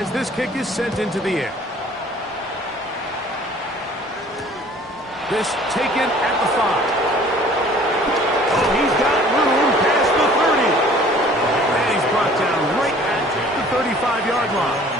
as this kick is sent into the air. This taken at the 5. Oh, he's got room past the 30. And he's brought down right at the 35-yard line.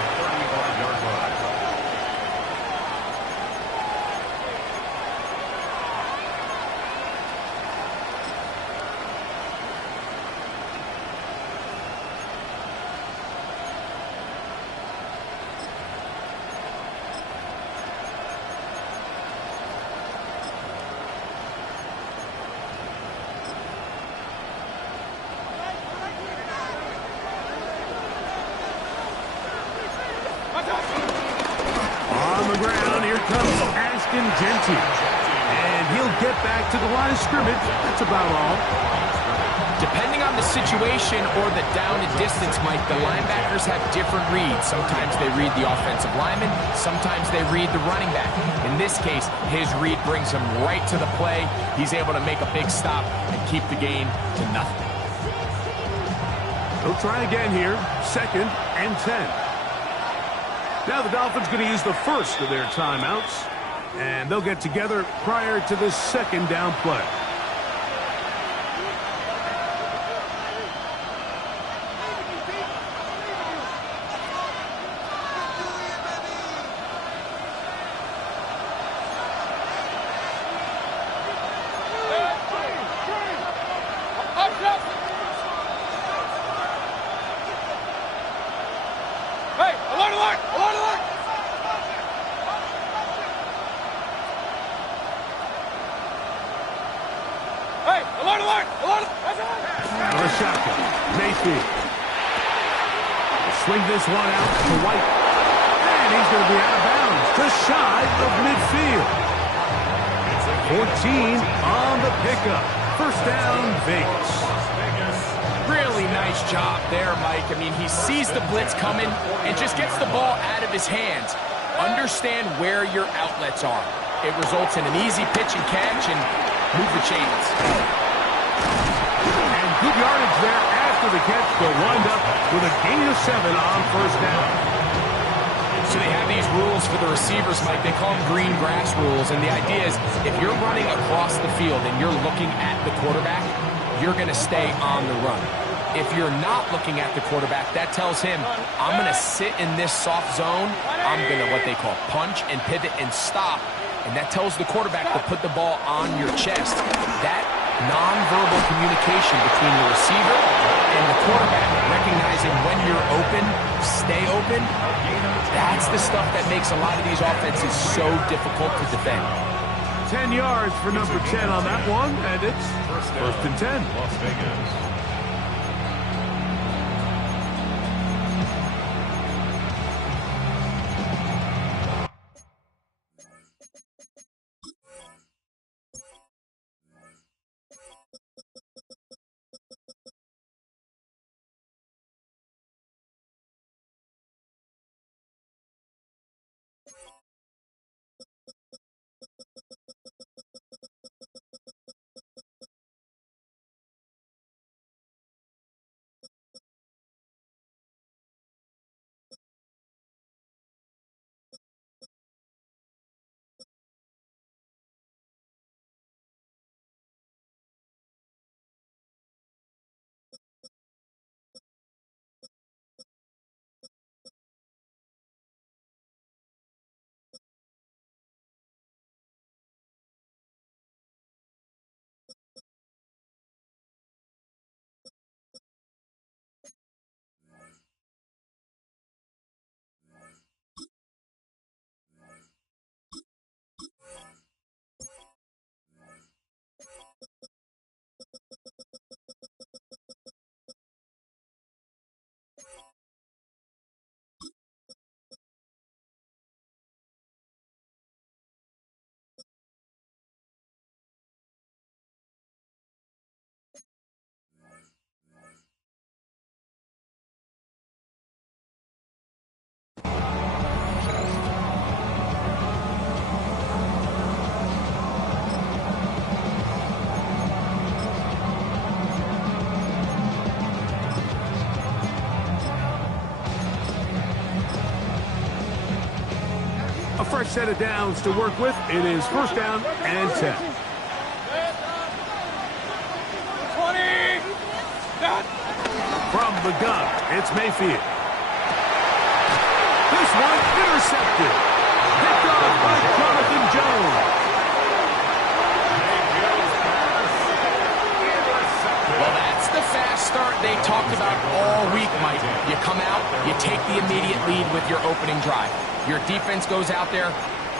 On the ground, here comes Ashton Jeanty. And he'll get back to the line of scrimmage. That's about all. Depending on the situation or the down and distance, Mike, the linebackers have different reads. Sometimes they read the offensive lineman. Sometimes they read the running back. In this case, his read brings him right to the play. He's able to make a big stop and keep the gain to nothing. They'll try again here. 2nd and 10. Now the Dolphins going to use the first of their timeouts. And they'll get together prior to the 2nd down play. Now a shotgun. Mayfield. Swing this one out to White. And he's going to be out of bounds. Just shy of midfield. 14 on the pickup. First down, Vegas. Really nice job there, Mike. I mean, he sees the blitz coming and just gets the ball out of his hands. Understand where your outlets are. It results in an easy pitch and catch and move the chains. And good yardage there after the catch. They'll wind up with a gain of 7 on first down. So they have these rules for the receivers, Mike. They call them green grass rules. And the idea is if you're running across the field and you're looking at the quarterback, you're going to stay on the run. If you're not looking at the quarterback, that tells him, I'm going to sit in this soft zone. I'm going to what they call punch and pivot and stop. And that tells the quarterback to put the ball on your chest. That nonverbal communication between the receiver and the quarterback, recognizing when you're open, stay open, that's the stuff that makes a lot of these offenses so difficult to defend. 10 yards for number 10 on that one, and it's first and 10. Las Vegas. A fresh set of downs to work with. It is first down and 10. 20. From the gun, it's Mayfield. This one intercepted. Picked off by Jonathan Jones. Well, that's the fast start they talked about all week, Mike. You come out, you take the immediate lead with your opening drive. Your defense goes out there,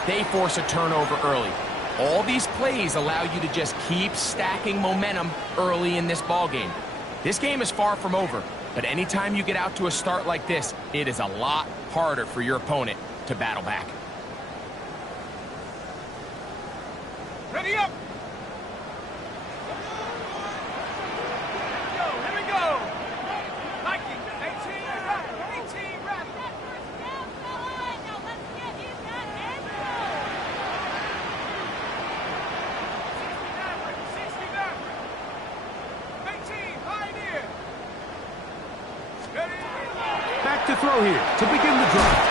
they force a turnover early. All these plays allow you to just keep stacking momentum early in this ball game. This game is far from over, but anytime you get out to a start like this, it is a lot harder for your opponent to battle back. Ready up. Here we go. Nike, 18 ready. Back to throw here to begin the drive.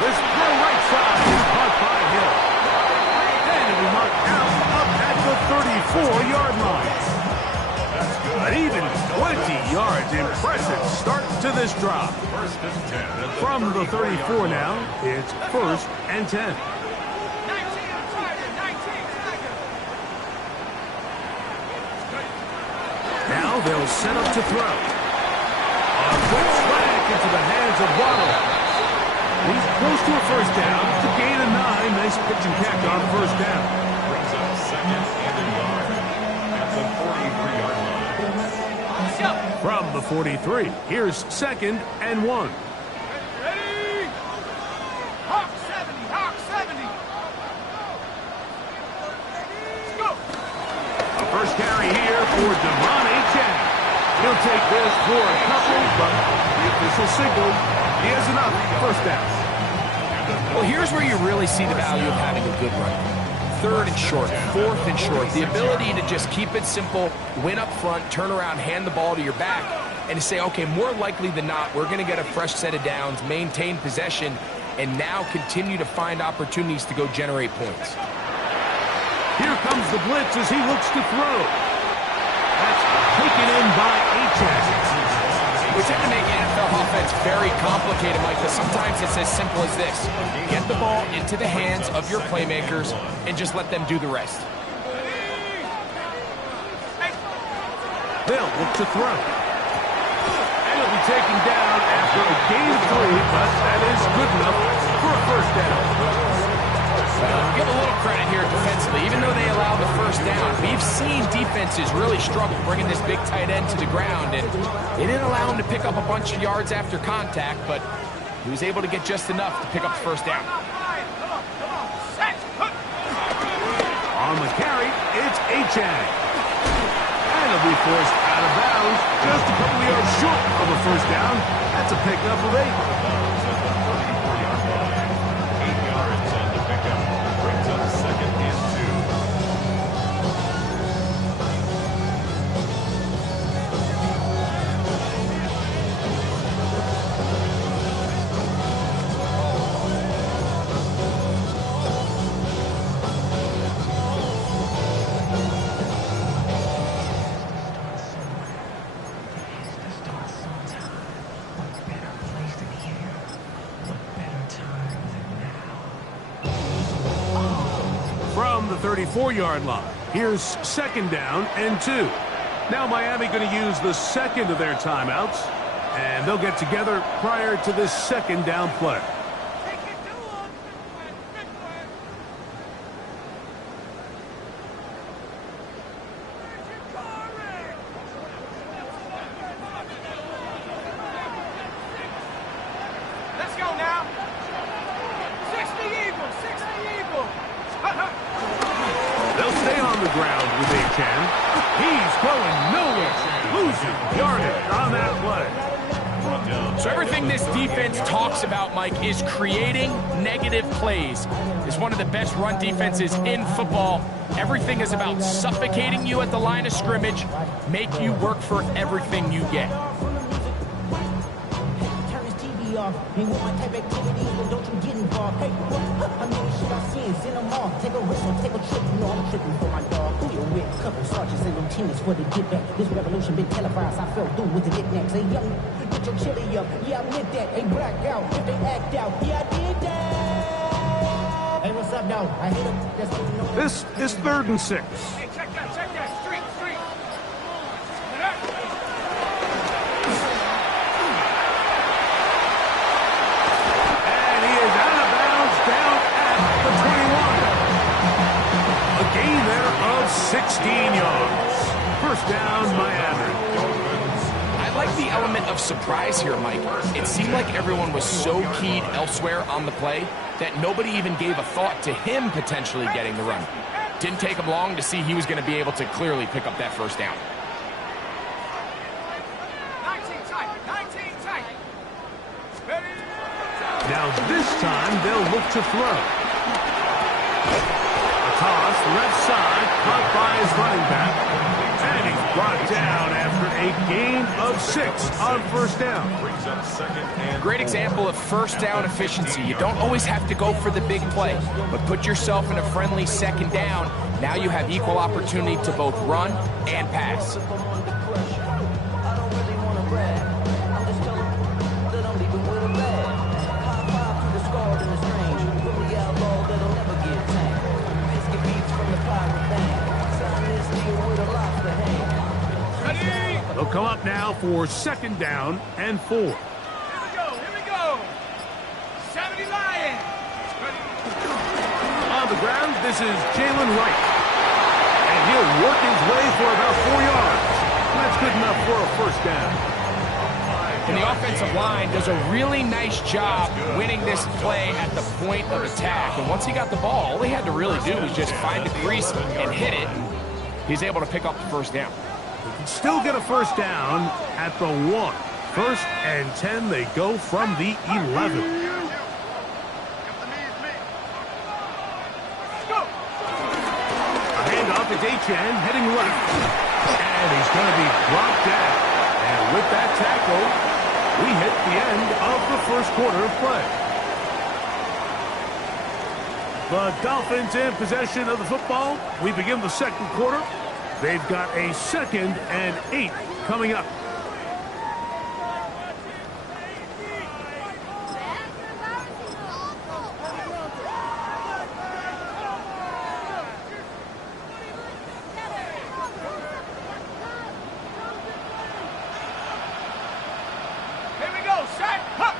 This throw right side is caught by Hill. And it will mark out up at the 34-yard line. An even 20 yards. Impressive start to this drive. From the 34 now, it's first and 10. Now they'll set up to throw. A quick slant into the hands of Waddle. He's close to a first down. It's a gain of 9. Nice pitch and catch on first down. Brings up second and a yard at the 43-yard line. From the 43, here's second and 1. Ready? Hawk 70, Hawk 70. Let's go. A first carry here for Devon Achane. He'll take this for a couple, but the official signal, he has enough. First down. Well, here's where you really see the value of having a good run. Third and short, fourth and short. The ability to just keep it simple, win up front, turn around, hand the ball to your back, and to say, okay, more likely than not, we're going to get a fresh set of downs, maintain possession, and now continue to find opportunities to go generate points. Here comes the blitz as he looks to throw. That's taken in by Achane. We tend to make NFL offense very complicated, Mike, but sometimes it's as simple as this. Get the ball into the hands of your playmakers and just let them do the rest. They'll look to throw. And he'll be taken down after a gain of 3, but that is good enough for a first down. Give a little credit here defensively. Even though they allowed the first down, we've seen defenses really struggle bringing this big tight end to the ground, and they didn't allow him to pick up a bunch of yards after contact, but he was able to get just enough to pick up the first down. On the carry, it's Achane. And he'll be forced out of bounds just a couple of yards short of a first down. That's a pickup of 8. Second and 2. From the 34-yard line, here's second down and 2. Now Miami going to use the second of their timeouts, and they'll get together prior to this second down play. Let's go now. 60 Eagles, 60 Eagles. They'll stay on the ground with Achane. He's going nowhere. Losing yardage on that play. So everything this defense talks about, Mike, is creating negative plays. It's one of the best run defenses in football. Everything is about suffocating you at the line of scrimmage, make you work for everything you get. Turn his TV off. Ain't with my type activities, but don't you get involved. Hey, what? I know the shit I see and send them off. Take a risk or take a trip. You know I'm tripping for my dog. Who you with? Couple sergeants and lieutenants for the get back. This revolution been televised. I fell through with the knickknacks. Hey, young, get your chili up. Yeah, I meant that. Hey, black out. If they act out. Yeah, I did that. Hey, what's up, dog? I hit him. That's what you know. This is 3rd and 6. Hey, check that, street. And he is out of bounds down at the 21. A gain there of 16 yards. First down, Miami. I like the element of surprise here, Mike. It seemed like everyone was so keyed elsewhere on the play that nobody even gave a thought to him potentially getting the run. Didn't take him long to see he was going to be able to clearly pick up that first down. 19 tight. Ready? Now this time they'll look to throw. A toss left side, caught by his running back. And he's brought down after a gain of 6 on first down. Brings up 2nd and Great example of first down efficiency. You don't always have to go for the big play, but put yourself in a friendly 2nd down. Now you have equal opportunity to both run and pass. I don't really want to brag. I'm just telling that I'm leaving with a bag. High five to the scarred and the strange. From the outlaw that'll never get tamed. Biscuit beats from the pirate band. Sign this deal with a lobster hand. Ready? They'll come up now for 2nd down and 4. Here we go. 70 Lions. Ready? On the ground, this is Jalen Wright. And he'll work his way for about 4 yards. That's good enough for a first down. And the offensive line does a really nice job winning this play at the point of attack. And once he got the ball, all he had to really do was just find the crease and hit it. He's able to pick up the first down. Still get a first down at the 1. 1st and 10, they go from the 11. Go. A handoff is Achane heading left. And he's going to be brought down. And with that tackle, we hit the end of the first quarter of play. The Dolphins in possession of the football. We begin the 2nd quarter. They've got a 2nd and 8 coming up. Here we go. Set. Hup.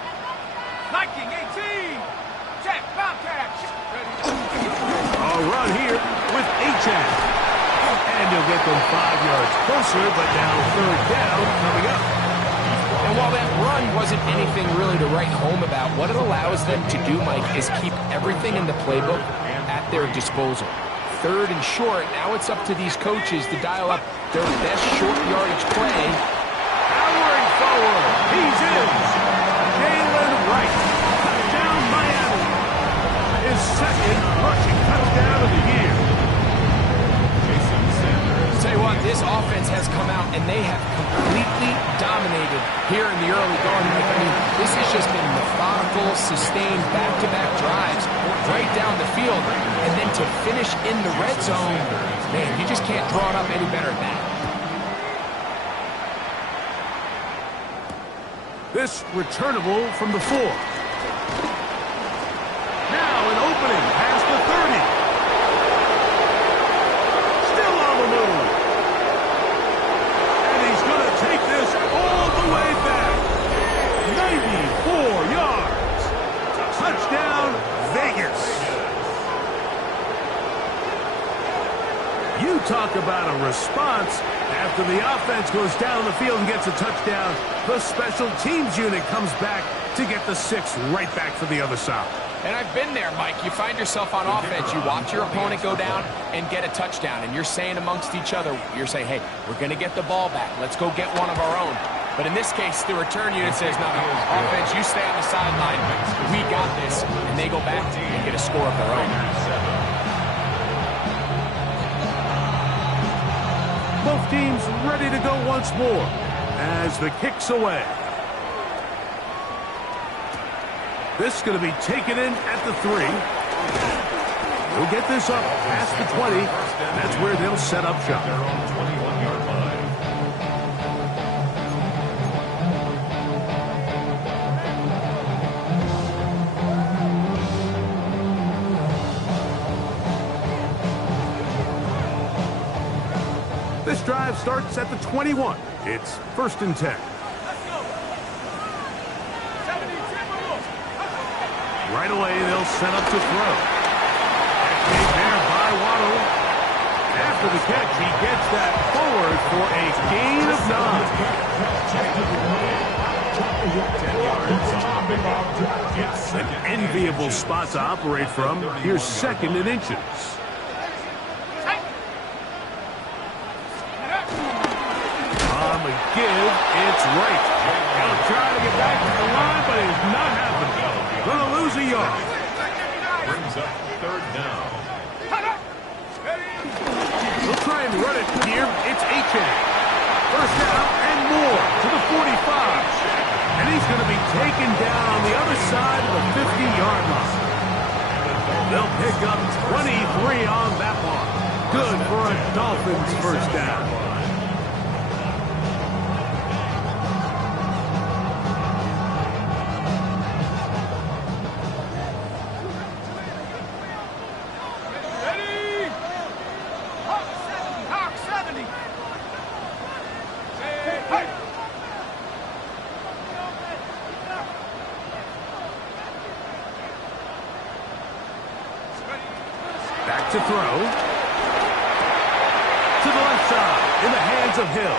Viking 18. Check. Bobcat. Ready? A run here with Achane. And he'll get them 5 yards closer, but now 3rd down coming up. And while that run wasn't anything really to write home about, what it allows them to do, Mike, is keep everything in the playbook at their disposal. 3rd and short, now it's up to these coaches to dial up their best short yardage play. Powering forward, he's in. Jalen Wright, touchdown Miami. His 2nd rushing touchdown of the year. Tell you what, this offense has come out and they have completely dominated here in the early going. I mean, this has just been methodical, sustained, back-to-back drives right down the field. And then to finish in the red zone, man, you just can't draw it up any better than that. This returnable from the 4. Now an opening past the 30. Take this all the way back. 94 yards. Touchdown, Vegas. You talk about a response. After the offense goes down the field and gets a touchdown, the special teams unit comes back to get the 6 right back for the other side. And I've been there, Mike. You find yourself on offense, you watch your opponent go down and get a touchdown, and you're saying amongst each other, you're saying, hey, we're going to get the ball back. Let's go get one of our own. But in this case, the return unit says, no, offense, you stay on the sideline. We got this. And they go back and get a score of their own. Both teams ready to go once more as the kick's away. This is going to be taken in at the 3. He'll get this up past the 20. That's where they'll set up shop. Their own 21-yard line. This drive starts at the 21. It's 1st and 10. Right away, they'll set up to throw. Catch there by Waddle. After the catch, he gets that forward for a gain of 9. 10 yards. An enviable spot to operate from. Here's 2nd and inches. On the give, it's right. He'll try to get back to the line, but it's not happening. Gonna lose a yard. Brings up 3rd down. We'll try and run it here. It's Achane. 1st down and more to the 45. And he's going to be taken down on the other side of the 50-yard line. They'll pick up 23 on that one. Good for a Dolphins 1st down. Back to throw. To the left side, in the hands of Hill.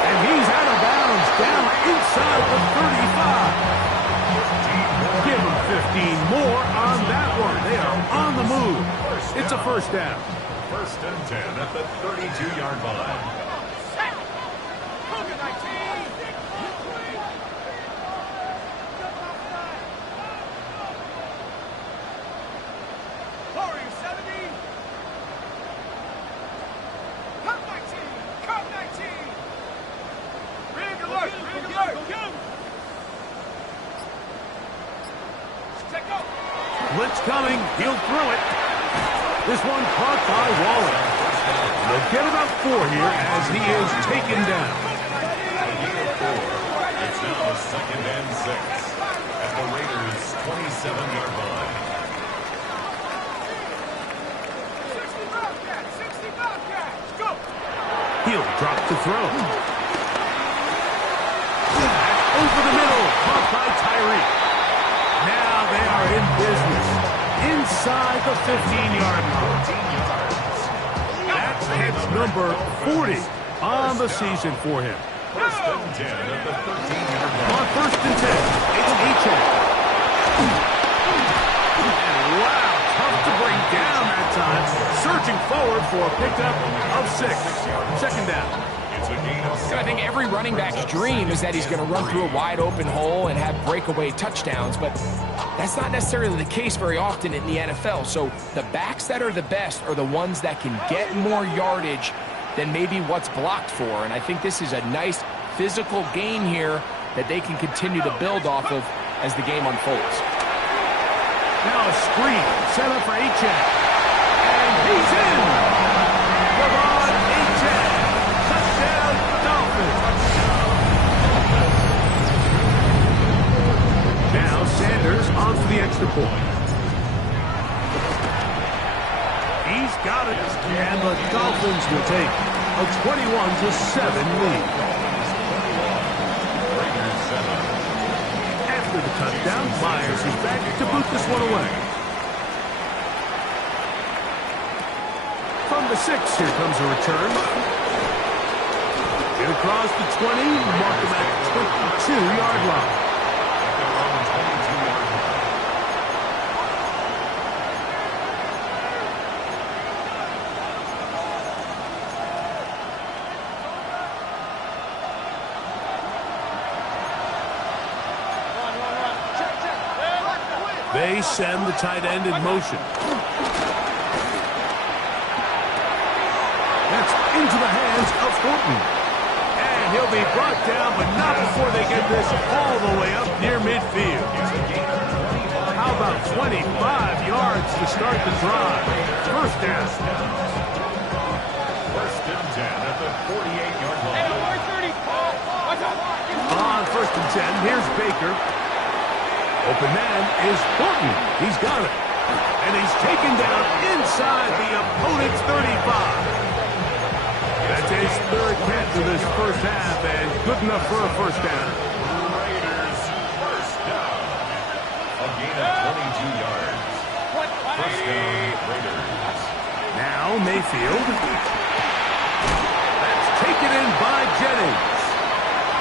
And he's out of bounds, down inside the 35. Give him 15 more on that one. They are on the move. It's a 1st down. 1st and 10 at the 32-yard line. Blitz coming. He'll throw it. This one caught by Waller. They'll get about 4 here as he is taken down. It's now 2nd and 6 at the Raiders' 27-yard line. 60 Bobcats, go! He'll drop to throw. Over the middle. Caught by Tyreek. Now they are in business. Inside the 15-yard line. That's hits number 40 on the season for him. 1st and 10 at the 13-yard line. On 1st and 10, it's Achane. And wow, tough to bring down that time. Searching forward for a pickup of 6. 2nd down. It's a gain of 7. I think every running back's dream is that he's going to run through a wide open hole and have breakaway touchdowns, but that's not necessarily the case very often in the NFL. So the backs that are the best are the ones that can get more yardage than maybe what's blocked for. And I think this is a nice physical gain here that they can continue to build off of as the game unfolds. Now a screen set up for Achane. And he's in! Devon Achane. Touchdown, Dolphins. Now Sanders on for the extra point. He's got it. And the Dolphins will take a 21-7 lead. After the touchdown, Myers is back to boot this one away. From the 6, here comes a return. Get across the 20, mark him at the 22-yard line. They send the tight end in motion. That's into the hands of Thornton. And he'll be brought down, but not before they get this all the way up near midfield. 25 yards to start the drive. First down. First and 10 at the 48-yard line. On first and 10, here's Baker. Open man is Thornton. He's got it. And he's taken down inside the opponent's 35. That's his third catch of this first half, and good enough for a first down. Raiders first down. A gain of 22 yards. First down, Raiders. Now Mayfield. That's taken in by Jennings.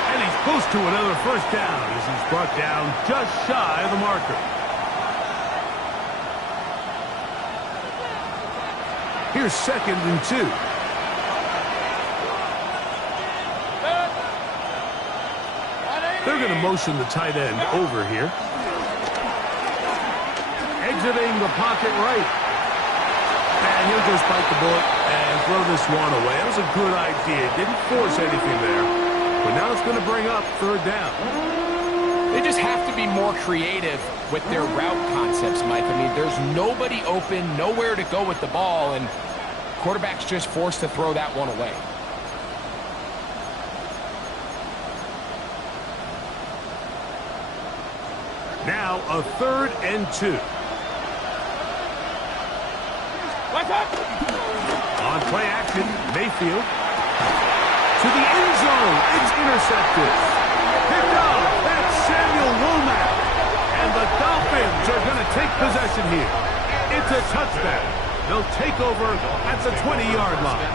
And he's close to another first down as he's brought down just shy of the marker. Here's second and 2. They're going to motion the tight end over here. Exiting the pocket right. And he'll just bite the bullet and throw this one away. That was a good idea. Didn't force anything there. But now it's going to bring up third down. They just have to be more creative with their route concepts, Mike. I mean, there's nobody open, nowhere to go with the ball, and quarterback's just forced to throw that one away. Now a third and 2. On play action, Mayfield. To the end zone. It's intercepted. Picked off. That's Samuel Womack. And the Dolphins are going to take possession here. It's a touchdown. They'll take over at the 20-yard line.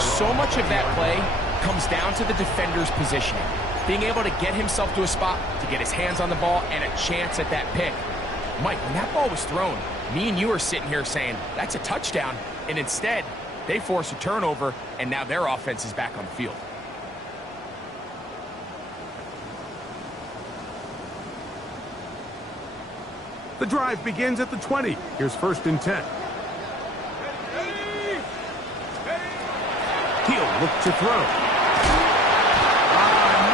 So much of that play comes down to the defender's positioning. Being able to get himself to a spot, to get his hands on the ball, and a chance at that pick. Mike, when that ball was thrown, me and you are sitting here saying, that's a touchdown. And instead, they force a turnover, and now their offense is back on the field. The drive begins at the 20. Here's first and 10. He'll look to throw.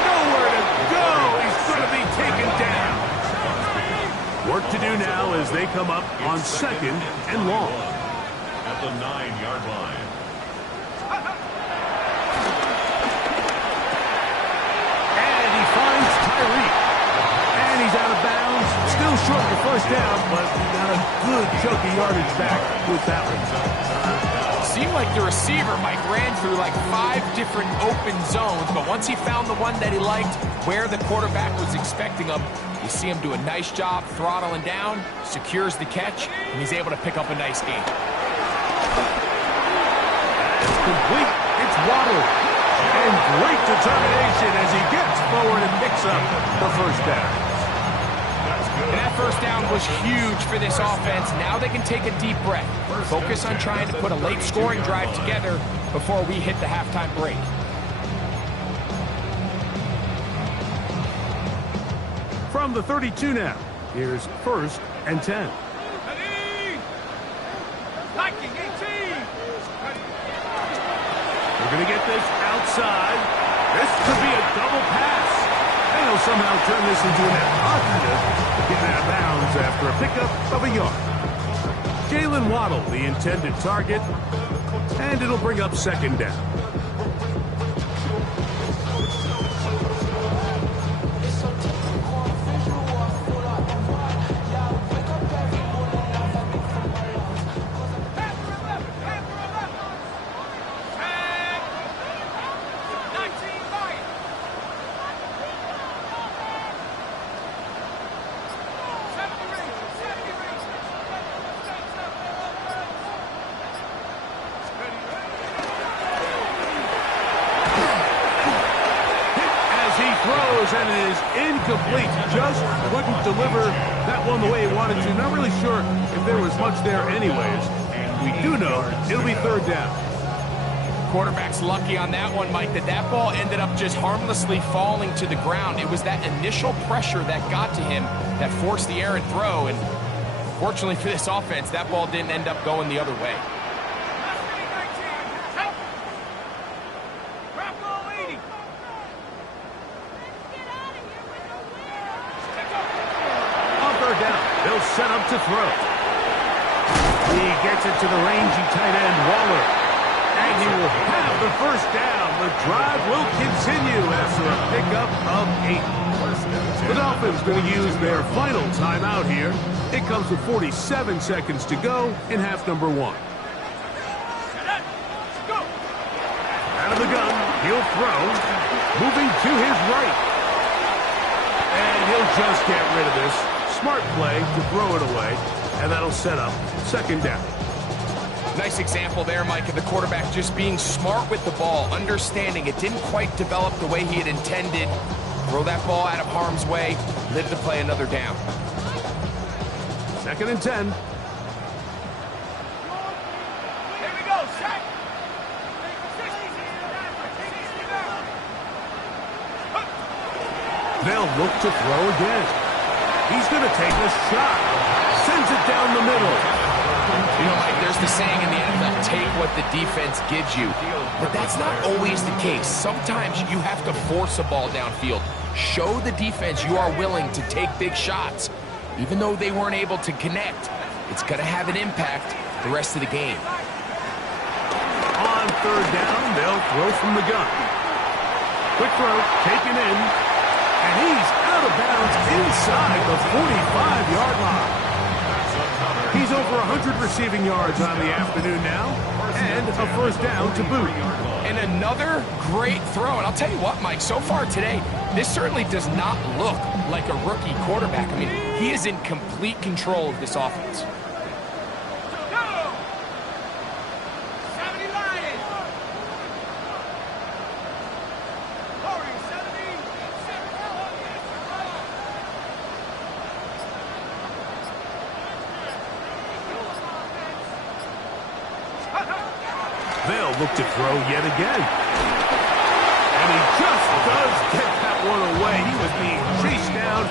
Nowhere to go. He's going to be taken down. Work to do now as they come up on second and long. At the 9-yard line. And he finds Tyreek. And he's out of bounds. Still short of the first down, but he got a good chunk of yardage back with that one. Seemed like the receiver, Mike, ran through like 5 different open zones, but once he found the one that he liked, where the quarterback was expecting him, you see him do a nice job throttling down, secures the catch, and he's able to pick up a nice gain. It's complete. It's Waddle. And great determination as he gets forward and picks up the first down. And that first down was huge for this offense. Now they can take a deep breath. Focus on trying to put a late scoring drive together before we hit the halftime break. From the 32 now, here's first and 10. Liking 18. We're going to get this outside. This could be a double pass. And he'll somehow turn this into an positive. Get out of bounds after a pickup of a yard. Jalen Waddle, the intended target, and it'll bring up second down. And it is incomplete. Just couldn't deliver that one the way he wanted to. Not really sure if there was much there anyways. We do know it'll be third down. Quarterback's lucky on that one, Mike, that ball ended up just harmlessly falling to the ground. It was that initial pressure that got to him that forced the errant throw. And fortunately for this offense, that ball didn't end up going the other way. set up to throw. He gets it to the rangy tight end, Waller. And he will have the first down. The drive will continue after a pickup of 8. The Dolphins going to use their final timeout here. It comes with 47 seconds to go in half number 1. Out of the gun, he'll throw. Moving to his right. And he'll just get rid of this. Smart play to throw it away. And that'll set up second down. Nice example there, Mike, of the quarterback just being smart with the ball, understanding it didn't quite develop the way he had intended. Throw that ball out of harm's way, live to play another down. Second and 10. Here we go, set. They'll look to throw again. He's going to take a shot. Sends it down the middle. You know, Mike, there's the saying in the NFL, take what the defense gives you. But that's not always the case. Sometimes you have to force a ball downfield. Show the defense you are willing to take big shots. Even though they weren't able to connect, it's going to have an impact the rest of the game. On third down, they'll throw from the gun. Quick throw, taken in. And he's out of bounds inside the 45-yard line. He's over 100 receiving yards on the afternoon now, and a first down to boot. And another great throw. And I'll tell you what, Mike, so far today, this certainly does not look like a rookie quarterback. I mean, he is in complete control of this offense. Go! 70 Lions! Hurry, 70! They'll look to throw yet again. And he just does get that one away. He was being chased down,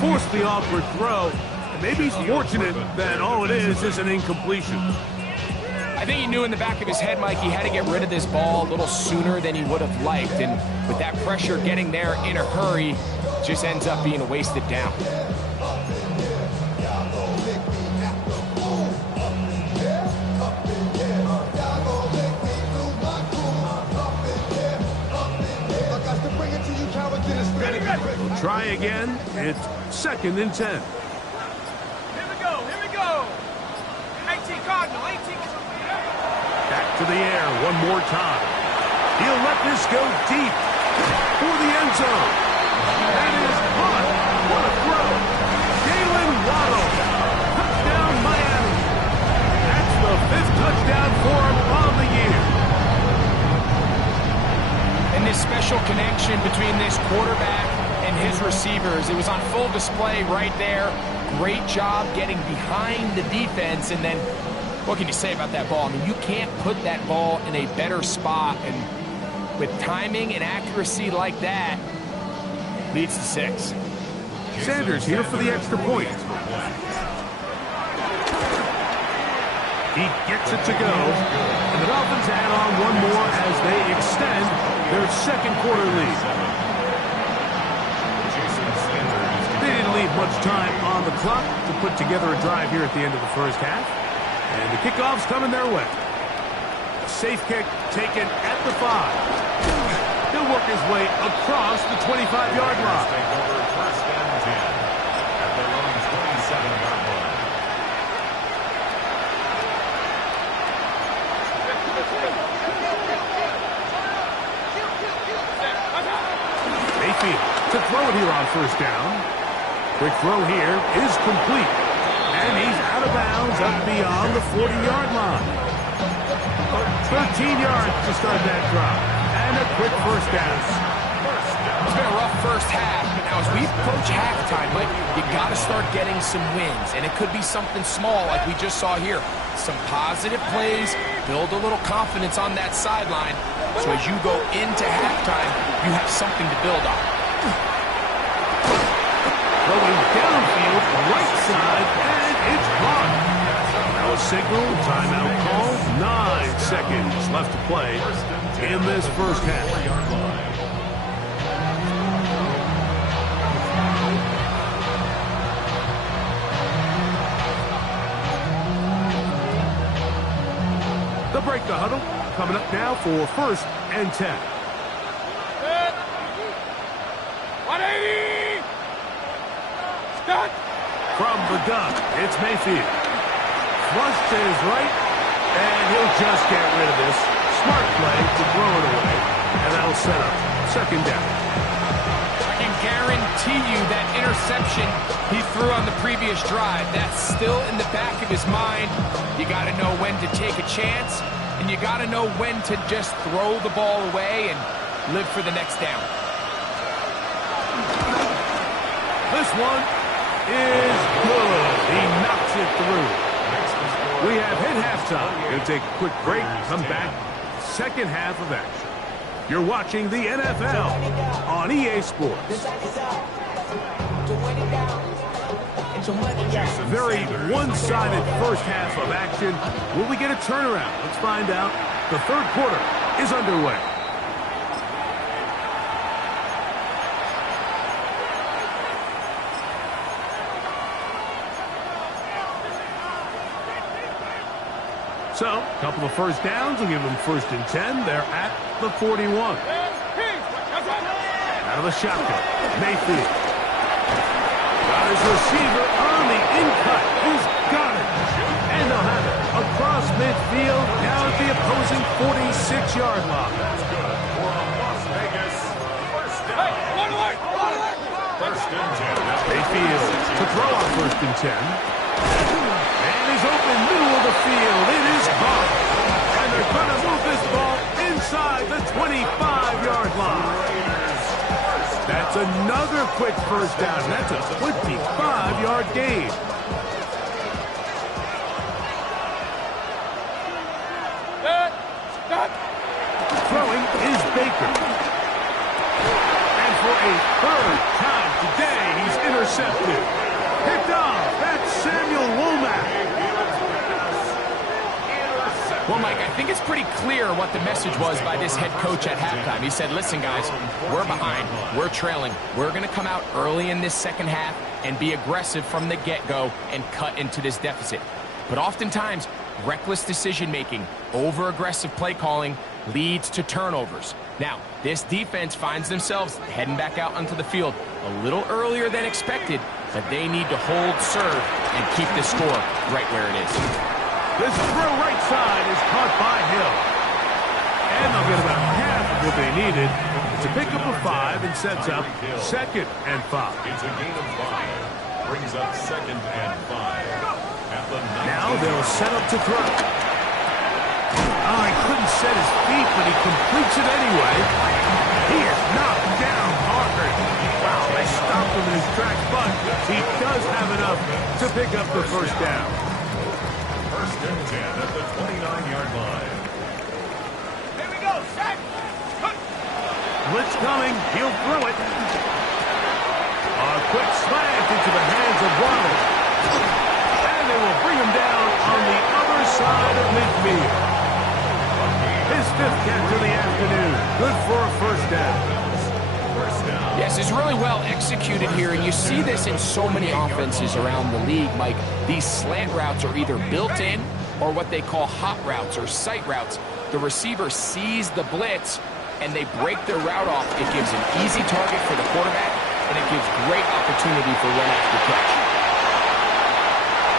forced the awkward throw. And maybe he's fortunate that all it is an incompletion. I think he knew in the back of his head, Mike, he had to get rid of this ball a little sooner than he would have liked. And with that pressure getting there in a hurry, it just ends up being a wasted down. We'll try again. It's second and 10. Here we go, here we go! 18 Cardinal, 18. Back to the air one more time. He'll let this go deep for the end zone. That is caught. What a throw. Jalen Waddle. Touchdown, Miami. That's the 5th touchdown for him on the year. And this special connection between this quarterback and his receivers, it was on full display right there. Great job getting behind the defense. And then, what can you say about that ball? I mean, you can't put that ball in a better spot. And with timing and accuracy like that, leads to 6. Sanders here for the extra point. He gets it to go. And the Dolphins add on one more as they extend their second quarter lead. They didn't leave much time on the clock to put together a drive here at the end of the first half. And the kickoff's coming their way. A safe kick taken at the 5. He'll work his way across the 25-yard line. Take over first and 10 at their own 27-yard line. Mayfield to throw it here on first down. Quick throw here is complete. And he's out of bounds up beyond the 40-yard line. 13 yards to start that drive. And a quick first down. It's been a rough first half, but now as we approach halftime, Mike, you got to start getting some wins, and it could be something small like we just saw here. Some positive plays, build a little confidence on that sideline, so as you go into halftime, you have something to build on. Throwing downfield, right side, and it's caught. Now a signal, timeout call, 9 seconds left to play in this first half. break the huddle. Coming up now for 1st and 10. 180! Start! From the gun, it's Mayfield. Flush to his right, and he'll just get rid of this. Smart play to throw it away, and that'll set up 2nd down. I can guarantee you that interception he threw on the previous drive, that's still in the back of his mind. You got to know when to take a chance, and you got to know when to just throw the ball away and live for the next down. This one is good. He knocks it through. We have hit halftime. Going to take a quick break, come back, 2nd half of action. You're watching the NFL on EA Sports. Very one-sided 1st half of action. Will we get a turnaround? Let's find out. The 3rd quarter is underway. So, a couple of 1st downs will give them 1st and 10. They're at the 41. Out of the shotgun, Mayfield. Got his receiver on the in-cut. He's got it. And they'll have it across midfield, down at the opposing 46-yard line. That's good for a Las Vegas 1st down. First and 10. Mayfield to throw on 1st and 10. And he's open middle of the field. It is caught. And they're going to move this ball inside the 25-yard line. That's another quick 1st down. That's a 25-yard gain. Throwing is Baker. And for a 3rd time today, he's intercepted. Picked off. That's Samuel Womack. Well, Mike, I think it's pretty clear what the message was by this head coach at halftime. He said, listen, guys, we're behind. We're trailing. We're going to come out early in this 2nd half and be aggressive from the get-go and cut into this deficit. But oftentimes, reckless decision-making, over-aggressive play calling leads to turnovers. Now, this defense finds themselves heading back out onto the field a little earlier than expected, but they need to hold serve and keep this score right where it is. This throw right side is caught by Hill. And they'll get about half of what they needed. It's a pickup of 5 and sets up 2nd and 5. It's a gain of 5. Brings up 2nd and 5. At the 19. Now they'll set up to throw. Oh, he couldn't set his feet, but he completes it anyway. He is knocked down hard. Wow, they stopped him in his tracks, but he does have enough to pick up the 1st down. 1st and 10 at the 29-yard line. Here we go, set! Blitz coming. He'll throw it. A quick slant into the hands of Waddle. And they will bring him down on the other side of midfield. His 5th catch of the afternoon. Good for a 1st down. Yes, it's really well executed here, and you see this in so many offenses around the league, Mike. These slant routes are either built in or what they call hot routes or sight routes. The receiver sees the blitz, and they break their route off. It gives an easy target for the quarterback, and it gives great opportunity for run after catch.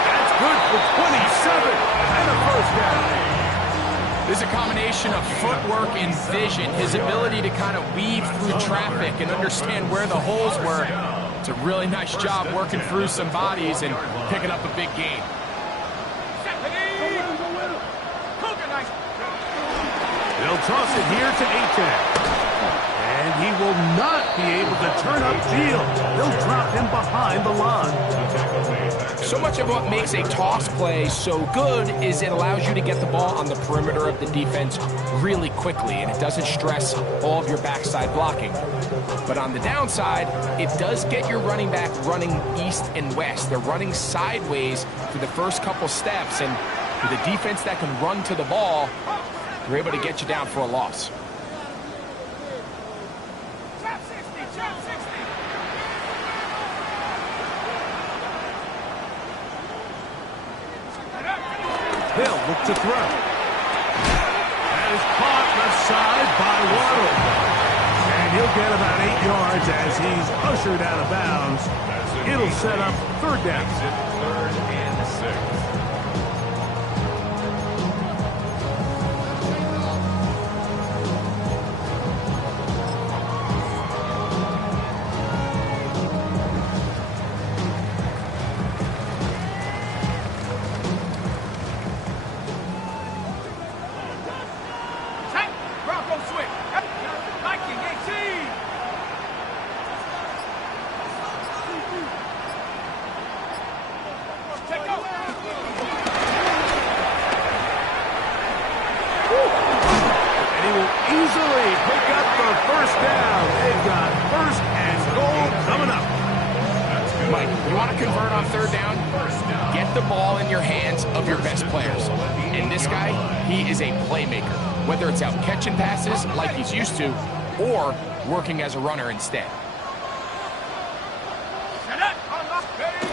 That's good for 27 and a 1st down. There's a combination of footwork and vision, his ability to kind of weave through traffic and understand where the holes were. It's a really nice job working through some bodies and picking up a big gain. They'll toss it here to Achane. And he will not be able to turn upfield. They'll drop him behind the line. So much of what makes a toss play so good is it allows you to get the ball on the perimeter of the defense really quickly, and it doesn't stress all of your backside blocking. But on the downside, it does get your running back running east and west. They're running sideways for the first couple steps, and with a defense that can run to the ball, they're able to get you down for a loss. Hill look to throw. That is caught left side by Waddle. And he'll get about 8 yards as he's ushered out of bounds. It'll set up third down. Exit 3rd and 6. Check. Bronco switch. Viking 18. Check out. And he will easily pick up the first down. They've got first and goal coming up. Mike, you want to convert on third down? Get the ball in your hands of your best players. And this guy, he is a playmaker. Whether it's out catching passes like he's used to, or working as a runner instead. Set up. Ready.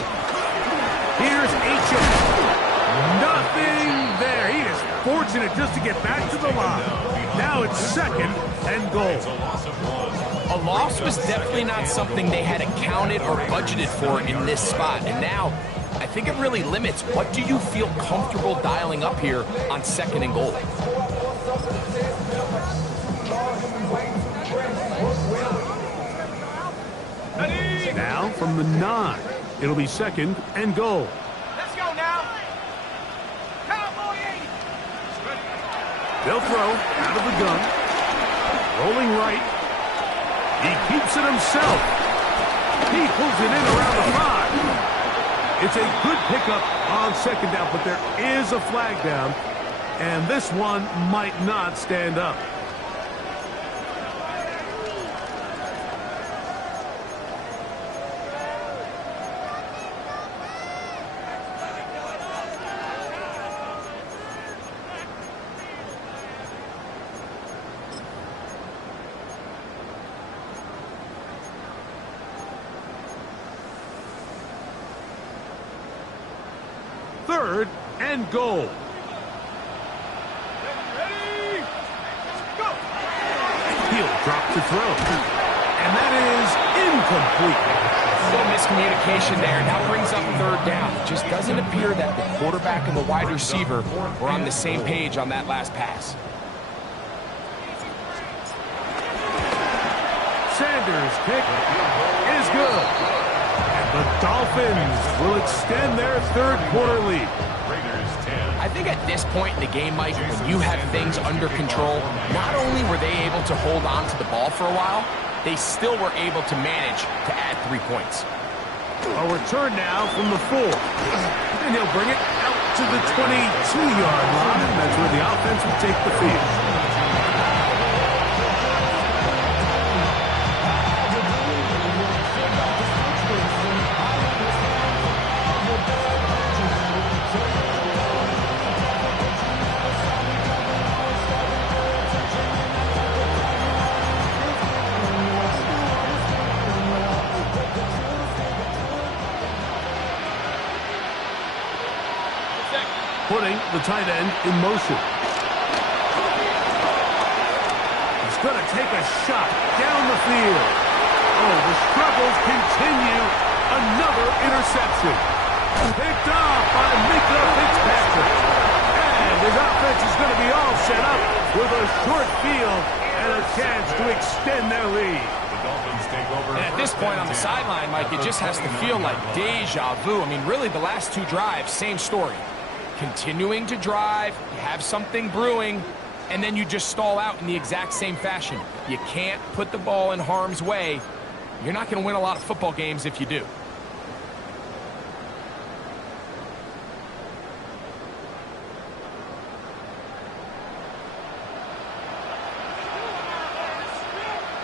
Here's H.M. Nothing there. He is fortunate just to get back to the line. Now it's second and goal. A loss was definitely not something they had accounted or budgeted for in this spot. And now, I think it really limits what do you feel comfortable dialing up here on second and goal. Ready. Now from the 9, it'll be second and goal. Let's go now. Cowboy 80. They'll throw out of the gun. Rolling right. He keeps it himself. He pulls it in around the 5. It's a good pickup on second down, but there is a flag down, and this one might not stand up. Third and goal. Ready. Go. He'll drop to throw. And that is incomplete. A little miscommunication there. Now brings up third down. It just doesn't appear that the quarterback and the wide receiver were on the same page on that last pass. Sanders' kick is good. And the Dolphins will extend their third quarter lead. Raiders 10. I think at this point in the game, Mike, when you have things under control, not only were they able to hold on to the ball for a while, they still were able to manage to add 3 points. A return now from the 4. And he'll bring it out to the 22-yard line. That's where the offense will take the field. Putting the tight end in motion. He's going to take a shot down the field. Oh, the struggles continue. Another interception. Picked off by Mika Fitzpatrick. And his offense is going to be all set up with a short field and a chance to extend their lead. The Dolphins take over. And at this point on the sideline, Mike, it just has to feel like deja vu. I mean, really, the last 2 drives, same story. Continuing to drive, you have something brewing, and then you just stall out in the exact same fashion. You can't put the ball in harm's way. You're not going to win a lot of football games if you do.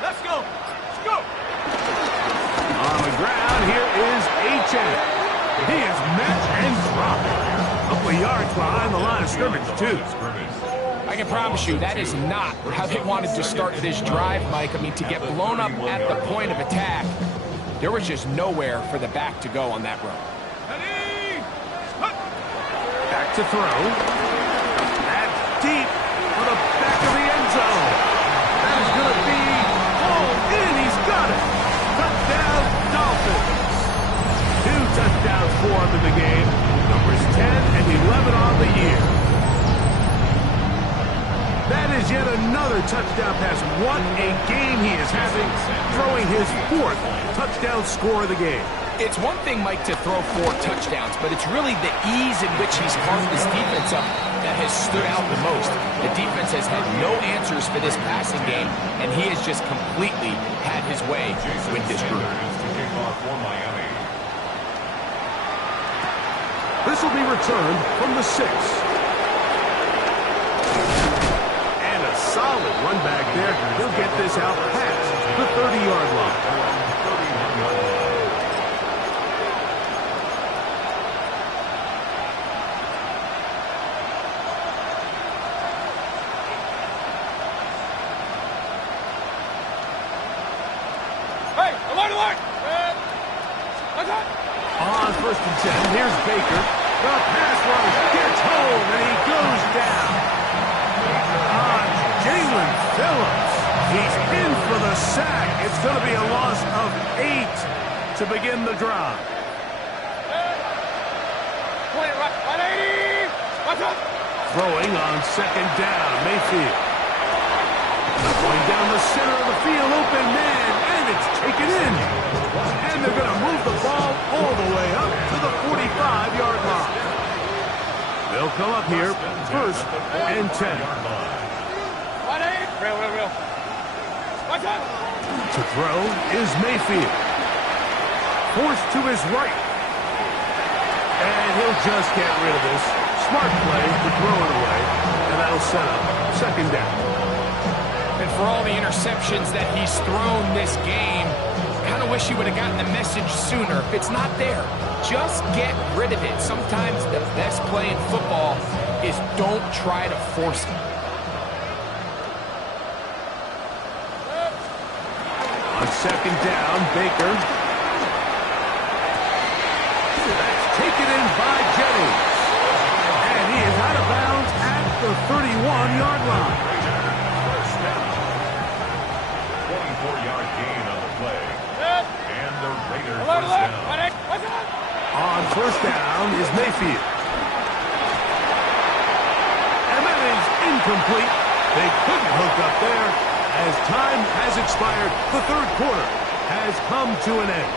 Let's go. Let's go. On the ground, here is H.M. He is met and dropped. A couple of yards behind the line of scrimmage, too. I can promise you that is not how they wanted to start this drive, Mike. I mean, to get blown up at the point of attack, there was just nowhere for the back to go on that run. Ready. Back to throw. That's deep for the back of uniform in the game. Numbers 10 and 11 on the year. That is yet another touchdown pass. What a game he is having, throwing his 4th touchdown score of the game. It's one thing, Mike, to throw 4 touchdowns, but it's really the ease in which he's carved this defense up that has stood out the most. The defense has had no answers for this passing game, and he has just completely had his way with this group. This will be returned from the 6. And a solid run back there. He'll get this out past the 30-yard line. On 1st and 10, here's Baker. The pass rush gets home, and he goes down. Jalen Phillips. He's in for the sack. It's going to be a loss of 8 to begin the drive. Throwing on 2nd down, Mayfield. Going down the center of the field, open man, and it's taken in. And they're going to move the ball all the way up to the 45-yard line. They'll come up here, 1st and 10. To throw is Mayfield. Forced to his right. And he'll just get rid of this. Smart play to throw it away. And that'll set up 2nd down. And for all the interceptions that he's thrown this game, kind of wish he would have gotten the message sooner. If it's not there, just get rid of it. Sometimes the best play in football is don't try to force it. On 2nd down, Baker. That's taken in by Jennings. And he is out of bounds at the 31-yard line. 24-yard gain on the play. And the Raiders first down. On 1st down is Mayfield. And that is incomplete. They couldn't hook up there. As time has expired, the 3rd quarter has come to an end.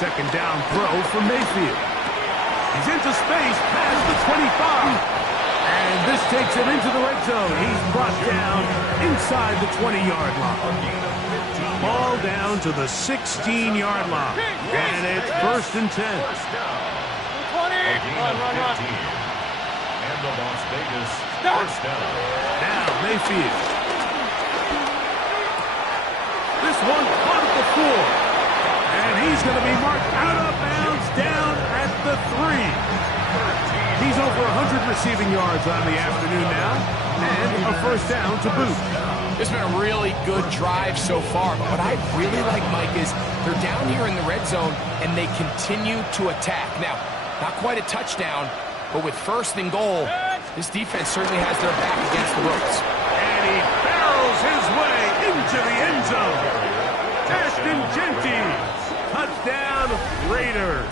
Second down throw for Mayfield. He's into space past the 25. And this takes him into the red zone. He's brought down inside the 20-yard line. Ball down to the 16-yard line. And it's 1st and 10. Run. And the Las Vegas first down. Now Mayfield. This one caught at the 4. And he's going to be marked out of bounds down at the 3. He's over 100 receiving yards on the afternoon now. And a 1st down to boot. It's been a really good drive so far. But what I really like, Mike, is they're down here in the red zone and they continue to attack. Now, not quite a touchdown, but with 1st and goal, this defense certainly has their back against the ropes. And he barrels his way into the end zone. Ashton Jeanty. Touchdown, Raiders.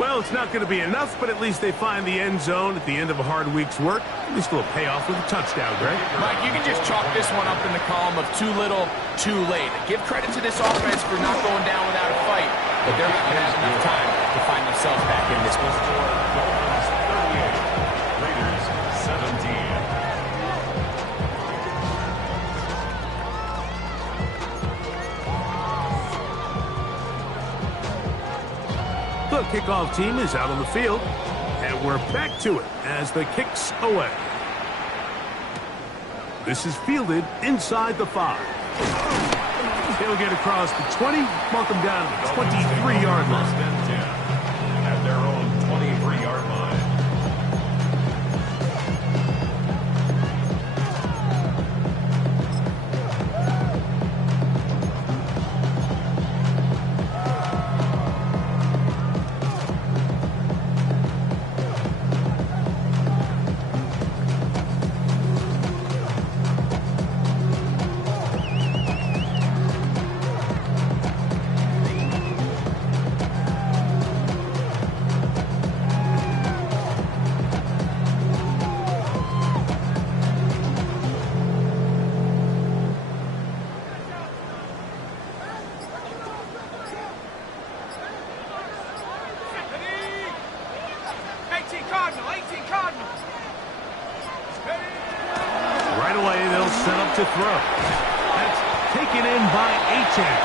Well, it's not going to be enough, but at least they find the end zone at the end of a hard week's work. At least a little payoff with a touchdown, Greg. Mike, you can just chalk this one up in the column of too little, too late. Give credit to this offense for not going down without a fight, but they're not going to have enough time to find themselves back in this one. Raiders 17. The kickoff team is out on the field, and we're back to it as the kick's away. This is fielded inside the 5. He'll get across the 20, mark him down at the 23-yard line. First and 10 at their own 23-yard line. Right away, they'll set up to throw. That's taken in by Achane.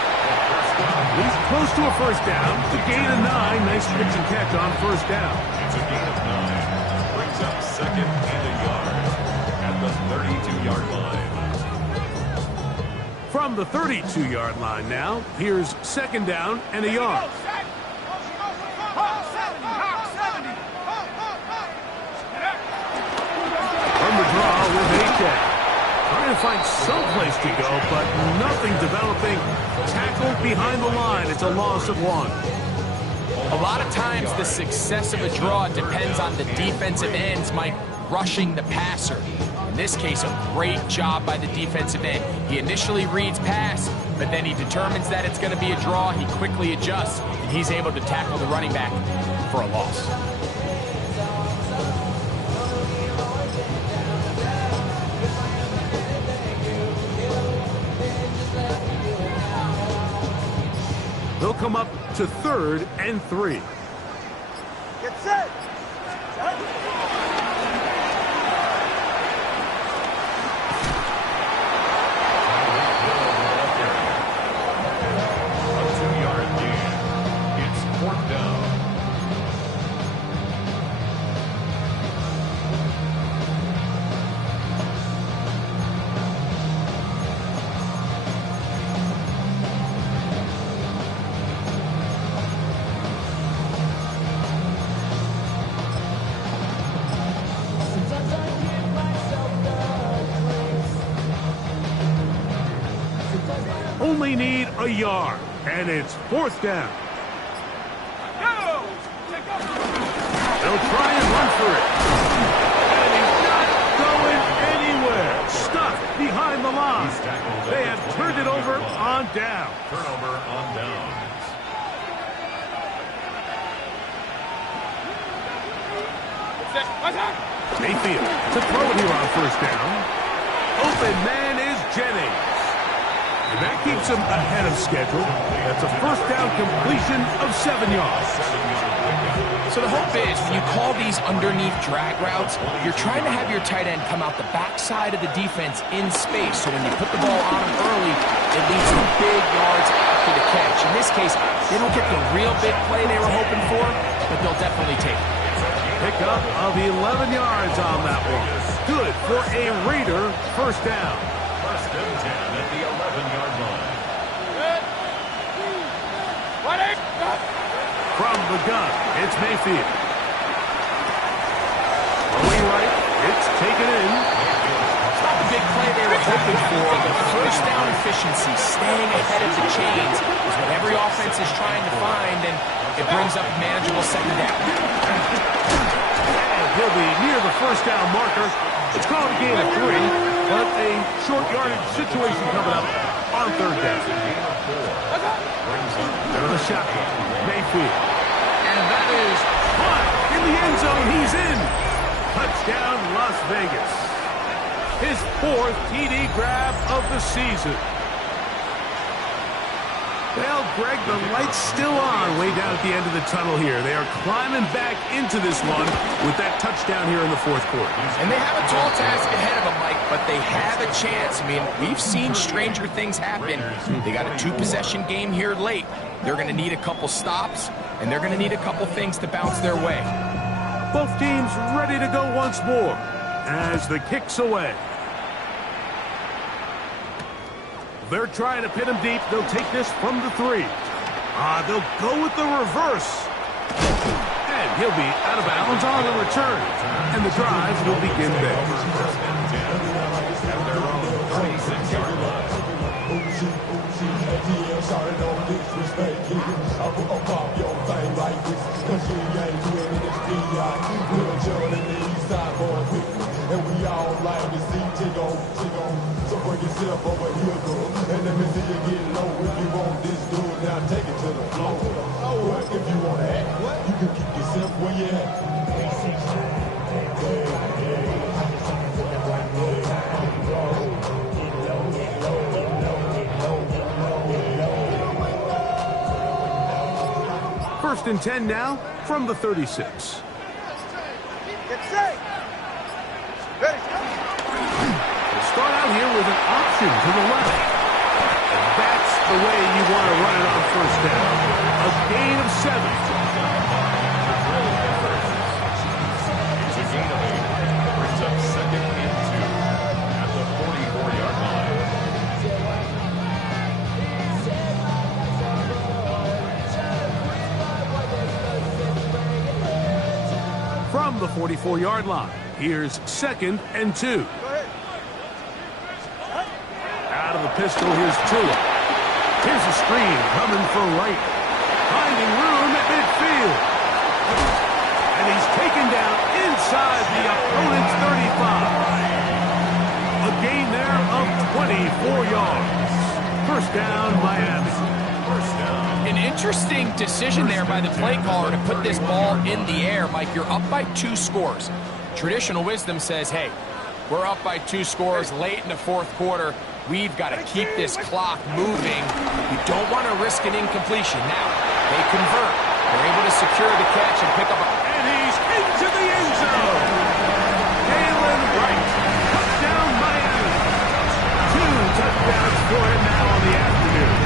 He's close to a first down. It's a gain of 9. Nice pitch and catch on first down. It's a gain of 9. Brings up second and a yard at the 32-yard line. From the 32-yard line now, here's second down and a yard. From the draw with Achane. Trying to find some place to go, but nothing developing. Tackled behind the line. It's a loss of 1. A lot of times the success of a draw depends on the defensive ends, Mike, rushing the passer. In this case, a great job by the defensive end. He initially reads pass, but then he determines that it's going to be a draw. He quickly adjusts, and he's able to tackle the running back for a loss. They'll come up to 3rd and 3. Get set. A 2-yard gain. It's 4th down. Only need a yard, and it's 4th down. They'll try and run for it. And he's not going anywhere. Stuck behind the line. They have turned it over on down. Turnover on downs. Mayfield to throw it here on first down. Open man is Jennings. And that keeps him ahead of schedule. That's a first down completion of 7 yards. So the hope is when you call these underneath drag routes, you're trying to have your tight end come out the backside of the defense in space. So when you put the ball on him early, it leads to big yards after the catch. In this case, they don't get the real big play they were hoping for, but they'll definitely take it. Pickup of 11 yards on that one. Good for a Raider first down. First and 10 at the 11-yard line. From the gun, it's Mayfield. Throwing right, it's taken in. It's not the big play they were hoping for, but first down efficiency, staying ahead of the chains, is what every offense is trying to find, and it brings up a manageable second down. And he'll be near the first down marker. It's called a gain of 3, but a short yardage situation coming up on third down. They're in the shotgun. Mayfield. And that is caught in the end zone. He's in. Touchdown, Las Vegas. His 4th TD grab of the season. Well, Greg, the light's still on way down at the end of the tunnel here. They are climbing back into this one with that touchdown here in the 4th quarter. And they have a tall task ahead of them, Mike, but they have a chance. I mean, we've seen stranger things happen. They got a 2-possession game here late. They're going to need a couple stops, and they're going to need a couple things to bounce their way. Both teams ready to go once more as the kick's away. They're trying to pin him deep. They'll take this from the 3. They'll go with the reverse. And he'll be out of bounds on the return. And the drive will begin there. First and 10 at their own 26-yard line. And we all like to see Tigo. So bring yourself over here, girl. And let me see you get low. If you want this dude, now take it to the floor. But if you want to act, you can keep yourself where you at. First and 10 now from the 36. Get set. Ready. We'll start out here with an option to the left. And that's the way you want to run it on first down. A gain of 7. It's a gain of 8. Brings up second and 2 at the 44-yard line. From the 44-yard line, here's second and 2. Out of the pistol, here's Tua. Here's a screen coming from right. Finding room at midfield. And he's taken down inside the opponent's 35. A gain there of 24 yards. First down, Miami. First down. An interesting decision there by the play caller to put this ball in the air. Mike, you're up by 2 scores. Traditional wisdom says, hey, we're up by 2 scores late in the fourth quarter. We've got to keep this clock moving. We don't want to risk an incompletion. Now, they convert. They're able to secure the catch and pick up a... And he's into the end zone. Jalen Wright. Touchdown, Miami. 2 touchdowns for him now on the afternoon.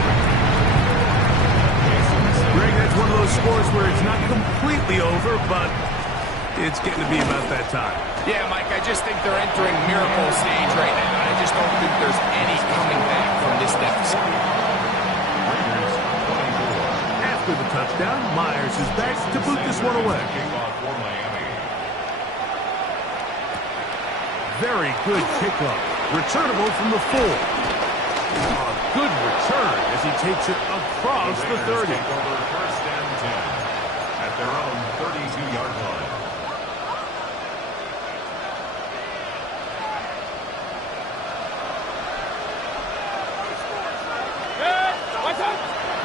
Greg, that's one of those scores where it's not completely over, but it's getting to be about that time. Yeah, Mike, I just think they're entering miracle stage right now, and I just don't think there's any coming back from this deficit. After the touchdown, Myers is back to boot this one away. Kickoff for Miami. Very good kickoff. Returnable from the 4. A good return as he takes it across the 30. Take over first and 10 at their own 32-yard line.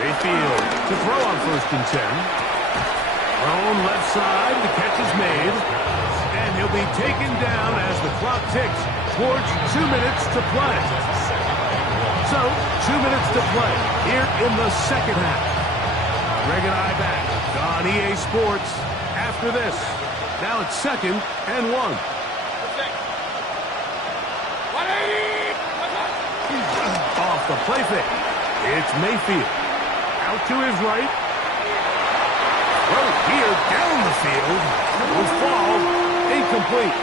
Mayfield to throw on first and 10. Thrown left side, the catch is made. And he'll be taken down as the clock ticks towards 2 minutes to play. So, 2 minutes to play here in the second half. Greg and I back on EA Sports after this. Now it's second and 1. Off the play fake. It's Mayfield. Out to his right. Well, here down the field. Will fall. Incomplete.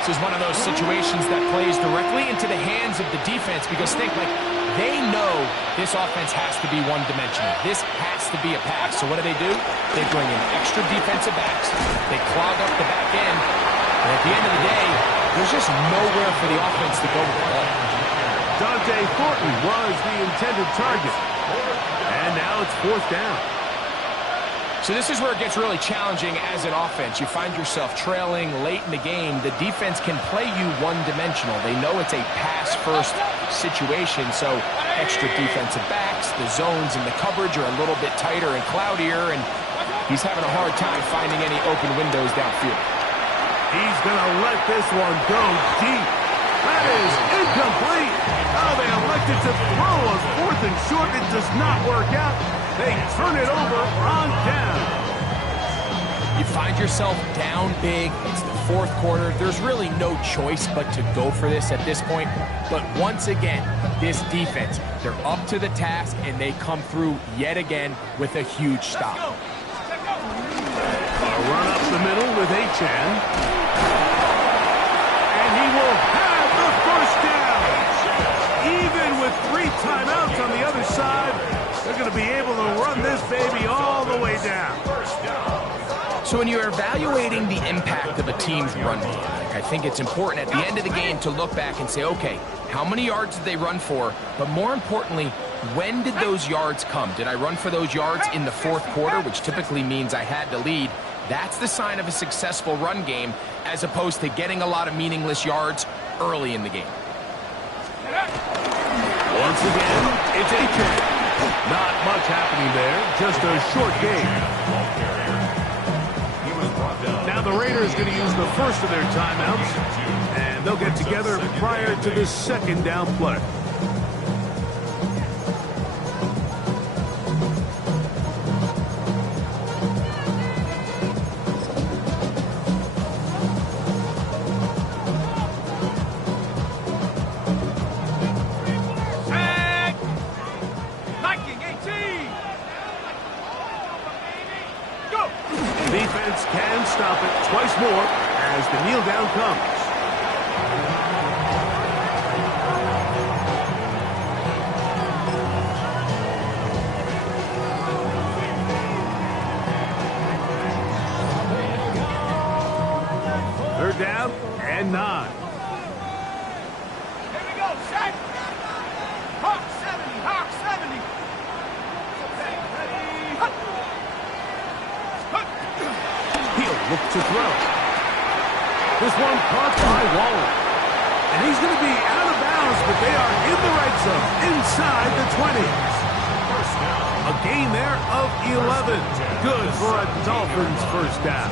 This is one of those situations that plays directly into the hands of the defense because think, like, they know this offense has to be one-dimensional. This has to be a pass. So what do? They bring in extra defensive backs. They clog up the back end. And at the end of the day, there's just nowhere for the offense to go with the ball. Dante Thornton was the intended target. And now it's fourth down. So this is where it gets really challenging as an offense. You find yourself trailing late in the game. The defense can play you one-dimensional. They know it's a pass-first situation, so extra defensive backs, the zones and the coverage are a little bit tighter and cloudier, and he's having a hard time finding any open windows downfield. He's going to let this one go deep. That is incomplete. Oh, they elected to throw on fourth and short. It does not work out. They turn it over on down. You find yourself down big. It's the fourth quarter. There's really no choice but to go for this at this point. But once again, this defense, they're up to the task, and they come through yet again with a huge stop. A run up the middle with Achane. And he will have the first down. Even with 3 timeouts. So when you're evaluating the impact of a team's run game, I think it's important at the end of the game to look back and say, okay, how many yards did they run for? But more importantly, when did those yards come? Did I run for those yards in the fourth quarter, which typically means I had the lead? That's the sign of a successful run game, as opposed to getting a lot of meaningless yards early in the game. Once again, it's A-Chain. Not much happening there, just a short game. Now the Raiders going to use the first of their timeouts, and they'll get together prior to the second down play. Defense can stop it twice more as the kneel down comes. Third down and 9. Here we go, set. Hawk 70, Hawk 70. He'll look to throw. This one caught by Waller. And he's going to be out of bounds, but they are in the red zone, inside the 20. A gain there of 11. Good for a Dolphins first down.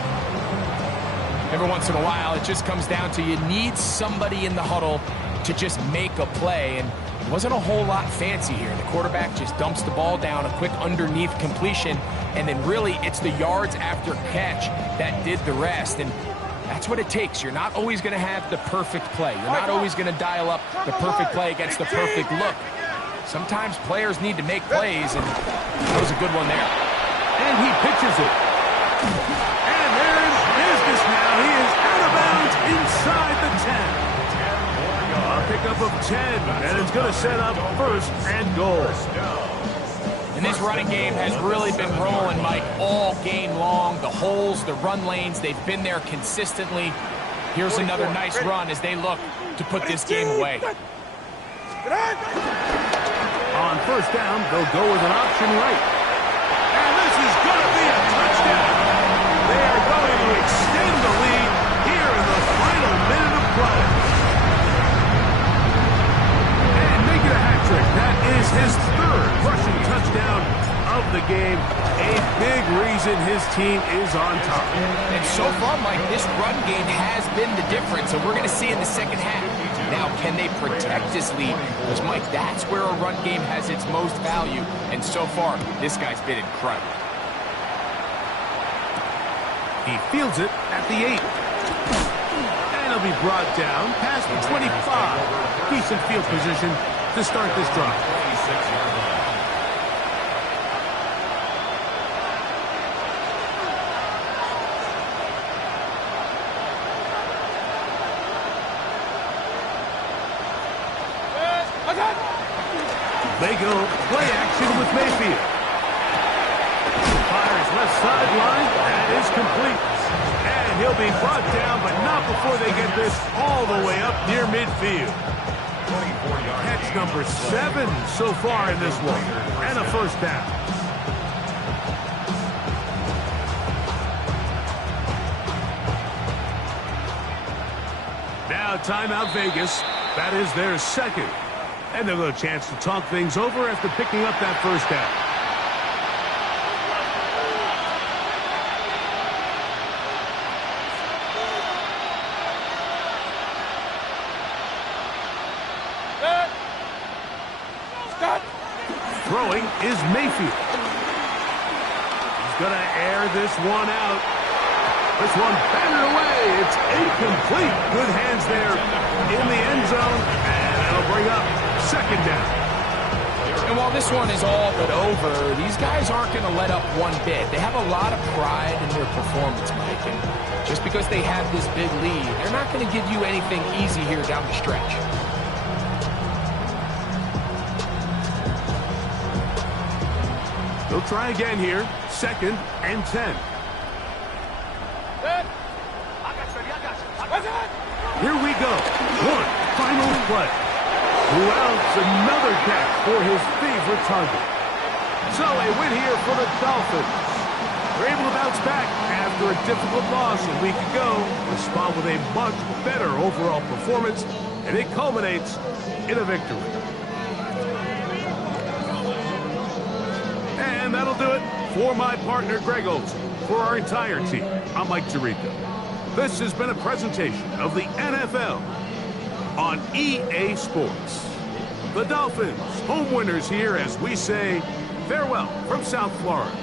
Every once in a while, it just comes down to you need somebody in the huddle to just make a play. And it wasn't a whole lot fancy here. The quarterback just dumps the ball down, a quick underneath completion, and then really it's the yards after catch that did the rest. And that's what it takes. You're not always going to have the perfect play. You're not always going to dial up the perfect play against the perfect look. Sometimes players need to make plays, and that was a good one there. And he pitches it. And they're in business now. He is out of bounds inside the 10. A pickup of 10, and it's going to set up first and goal. And this running game has really been rolling, Mike, all game long. The holes, the run lanes, they've been there consistently. Here's another nice run as they look to put this game away. On first down, they'll go with an option right. And this is going to be a touchdown. They are going to extend the lead here in the final minute of play. And make it a hat trick. That is his third rushing touchdown of the game. A big reason his team is on top. And so far, Mike, this run game has been the difference, and we're going to see in the second half. Now, can they protect this lead? Because, Mike, that's where a run game has its most value, and so far, this guy's been incredible. He fields it at the 8. And he'll be brought down past the 25. Decent field position to start this drive. 26-yard line. They go play action with Mayfield. Fires left sideline. That is complete. And he'll be brought down, but not before they get this all the way up near midfield. Catch number 7 so far in this one. And a first down. Now timeout Vegas. That is their second. And they'll get a chance to talk things over after picking up that first down. Throwing is Mayfield. He's going to air this one out. This one batted away. It's incomplete. Good hands there in the end zone. And that'll bring up second down. And while this one is all but over, these guys aren't going to let up one bit. They have a lot of pride in their performance, Mike. And just because they have this big lead, they're not going to give you anything easy here down the stretch. They'll try again here. Second and 10. Here we go. One final play. Who else? Another catch for his favorite target. So a win here for the Dolphins. They're able to bounce back after a difficult loss a week ago. Respond with a much better overall performance, and it culminates in a victory. And that'll do it for my partner, Greg Olsen. For our entire team, I'm Mike Tirico. This has been a presentation of the NFL on EA Sports. The Dolphins, home winners here as we say farewell from South Florida.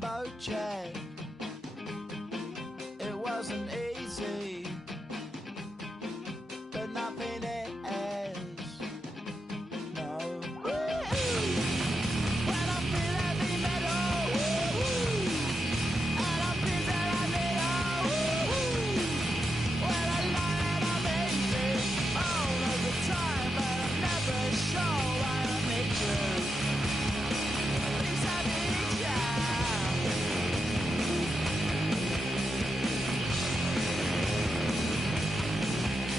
jumbo jet. It wasn't easy, but nothing is. No. When I feel heavy metal, and I feel that I need when I lie and I'm easy all of the time, but I'm never sure why I need you. Please I need you.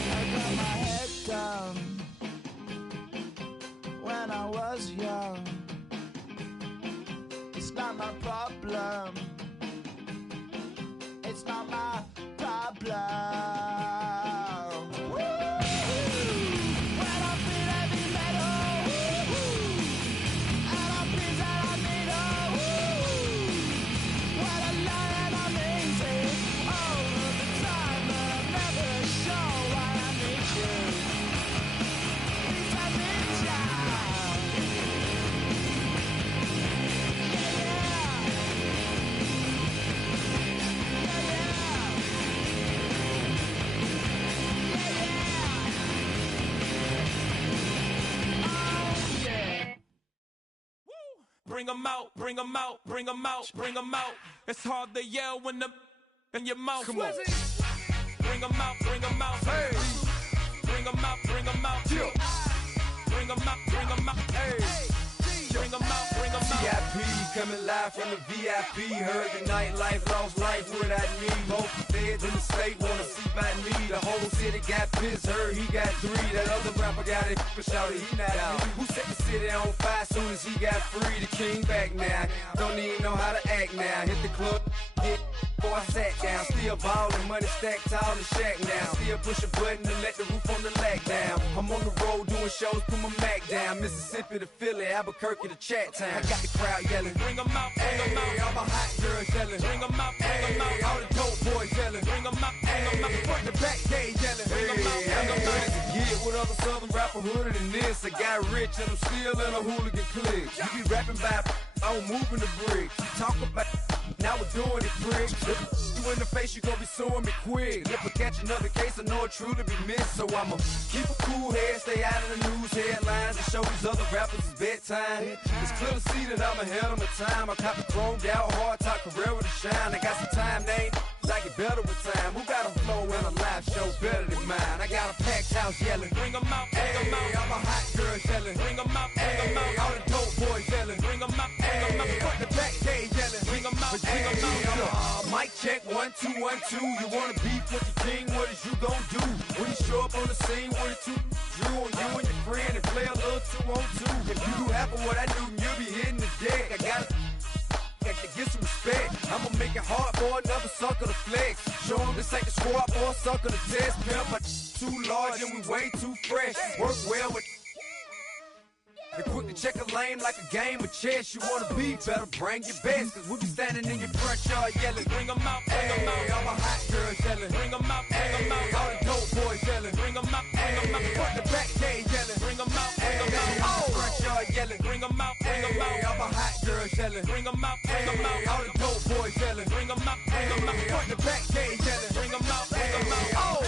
I got my head down when I was young. It's not my problem. It's not my problem. When I feel heavy metal, and I feel that I need when I lie and I'm easy all of the time, but I'm never sure why I need you. Please I need you. Bring 'em out, bring 'em out, bring 'em out, bring 'em out. It's hard to yell when the in your mouth. Come on. Bring 'em out, bring 'em out. Hey. Bring 'em out, bring 'em out. Yeah. Bring 'em out, bring 'em out. Hey. Bring 'em out, bring 'em out. VIP coming live from the VIP. Heard the nightlife, lost life without me. Both feds in the state wanna see by me. The whole city got pissed, heard he got 3. That other rapper got it, but shouted he not out. Who set the city on fire soon as he got free? The king back now, don't even know how to act now. Hit the club, hit. Before I sat down, still ballin', money stacked tall in shack now. Still push a button to let the roof on the lag down. I'm on the road doing shows, put my Mac down. Mississippi to Philly, Albuquerque to Chat Town. I got the crowd yelling, bring 'em out, bring 'em out. All my hot girls yelling, bring 'em out, bring 'em out. All the dope boys yelling, bring 'em out, bring 'em out. Front the back gate yelling, bring 'em out, bring 'em out. Get with other southern rapper hooded than this. I got rich and I'm still in a hooligan clique. You be rapping by, I'm moving the bricks. You talk about, now we're doing it, prick. You in the face, you gon' be suing me quick. If I catch another case, I know it truly be missed. So I'ma keep a cool head, stay out of the news headlines, and show these other rappers it's bedtime. It's clear to see that I'm ahead of my time. I cop the chromed out, hard top career with a shine. I got some time, name like it better with time. Who got a flow and a live show better than mine? I got a packed house yelling, bring 'em out, bring 'em out. All my hot girls yelling, bring 'em out, bring 'em out. All the dope boys yelling, bring 'em out, bring 'em out. Front the back gate yelling, bring 'em out, bring 'em out. Mic check, 1 2 1 2. You wanna beef with the king? What is you gon' do when you show up on the scene with a 2 Drew on you and your friend and play a little 2 on 2? If you do half of what I do, you'll be hitting the deck. I gotta get some respect. I'ma make it hard for another sucker to flex. Show 'em this ain't the squad or a sucker to test. Pimp, but too large and we way too fresh. Work well with. And quick to check a lane like a game of chess. You wanna be better, bring your best. Cause we be standing in your front yard yelling, bring 'em out, bring 'em out. All my hot girls yelling, bring 'em out, bring 'em out. All the dope boys yelling, bring 'em out, bring 'em out. Front the back gate yelling, bring 'em out, bring 'em out. All the front yard yelling, bring 'em out, bring 'em out. All my hot girls yelling, bring 'em out, bring 'em out. All the dope boys yelling, bring 'em out, bring 'em out. Front the back gate yelling, bring 'em out, bring 'em out. Oh!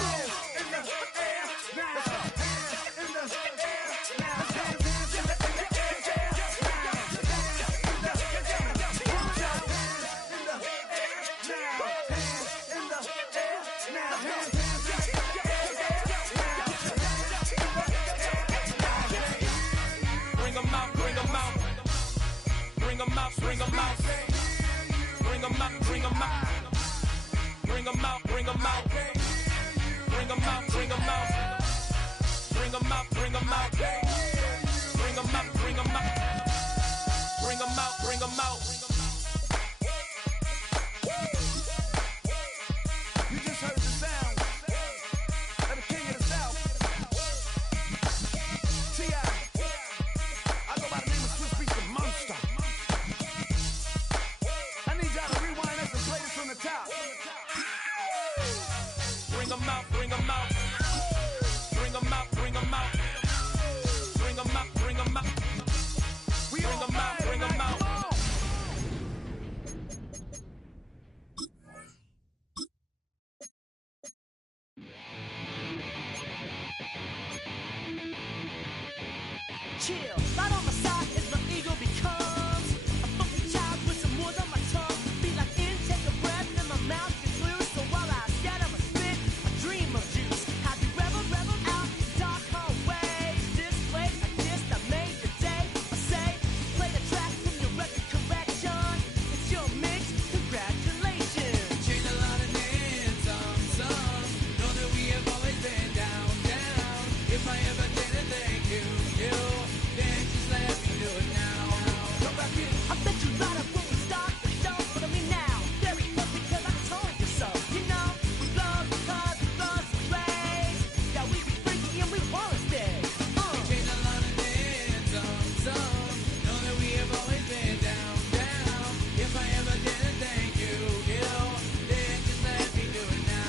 Bring 'em out, bring 'em out. Bring 'em out, bring 'em out. Bring 'em out, bring 'em out. Bring 'em out, bring 'em out. Bring 'em out, bring 'em out. Bring 'em out, bring 'em out. chill. Right on my side is my ego becomes a funky child with some wood on my tongue. Be like in, take a breath, and my mouth gets loose. So while I scatter my spit, I dream of juice. How you rebel out dark hallways. This way, I guess I made your day. I say, play the track from your record correction. It's your mix, congratulations. Changed a lot of names, some. Know that we have always been down. If I ever didn't thank you, then just let me do it now. Come back in. I bet you right up when we start the show. But I mean now, very close because I told you so. You know, we love because we love the place. Yeah, we be freaky and we wanna stay. Changed a lot of names, some. Know that we have always been down. If I ever didn't thank you, then just let me do it now.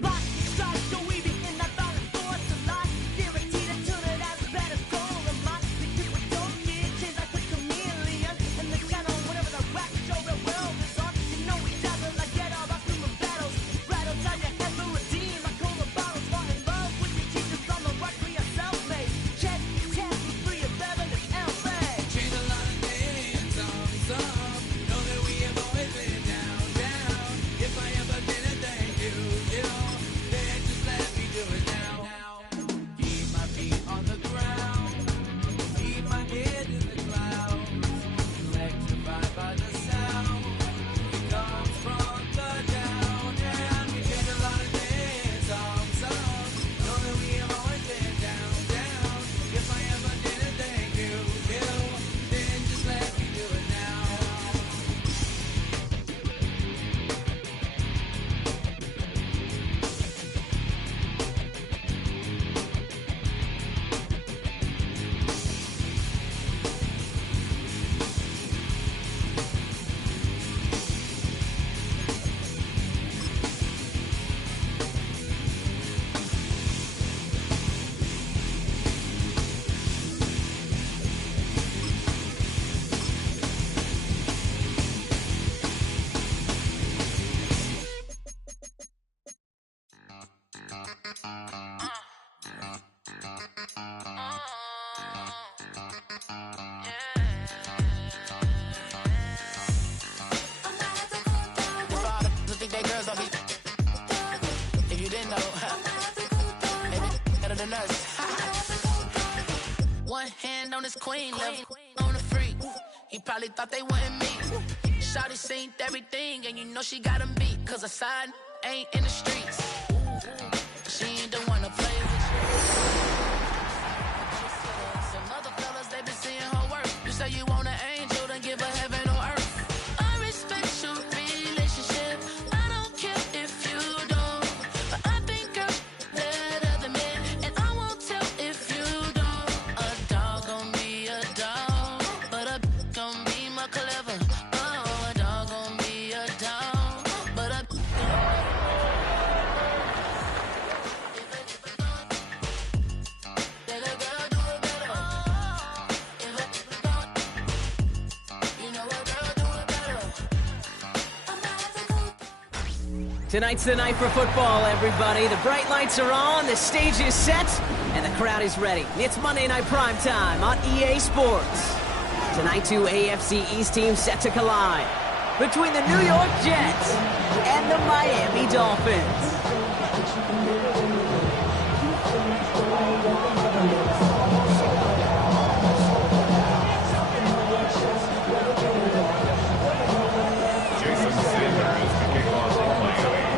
Lock, strike, so we be in that violent force a lot. Guaranteed to turn it as bad as gold. And my because we don't get changed like a chameleon. And the channel, whatever the rap show the world is on. You know we dazzle like get all our human battles. Rattle down your head for redeem. I call the bottles, fall in love with your teachers on the rock we are self-made. Check, we free of Beverly LA. Changed a lot of names, some. Know that we have always been down. If I ever didn't thank you, then just let me do it now. Keep my feet on the ground, keep my head in the clouds, electrified by the sound that comes from the down. And we changed a lot of names, some. Know that we have always been down. If I ever didn't thank you, then just let me do it now. Think they girls on me. If you didn't know, maybe better than us. One hand on his queen, left on the freak. He probably thought they wanted me. Shawty seen everything, and you know she got him beat. Cause her side ain't in the streets. She ain't the one to play with you. Some other fellas, they been seeing her work. You say you want an angel, then give her heaven on earth. I respect your relationship. I don't care if you don't. But I think I'm better than men. And I won't tell if you don't. A dog gon' be a dog. But a gon' be more clever. Oh, a dog gon' be a dog. But a Tonight's the night for football, everybody. The bright lights are on, the stage is set, and the crowd is ready. It's Monday Night Primetime on EA Sports. Tonight, two AFC East teams set to collide between the New York Jets and the Miami Dolphins. Jason Sanders to kick off for Miami.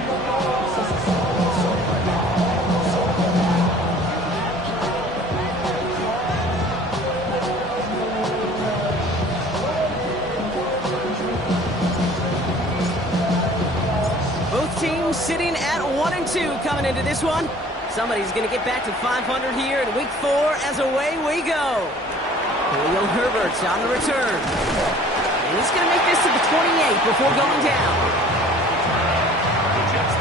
Both teams sitting at 1-2 coming into this one. Somebody's going to get back to 500 here in Week 4 as away we go. Khalil Herbert's on the return. And he's going to make this to the 28 before going down. The Jets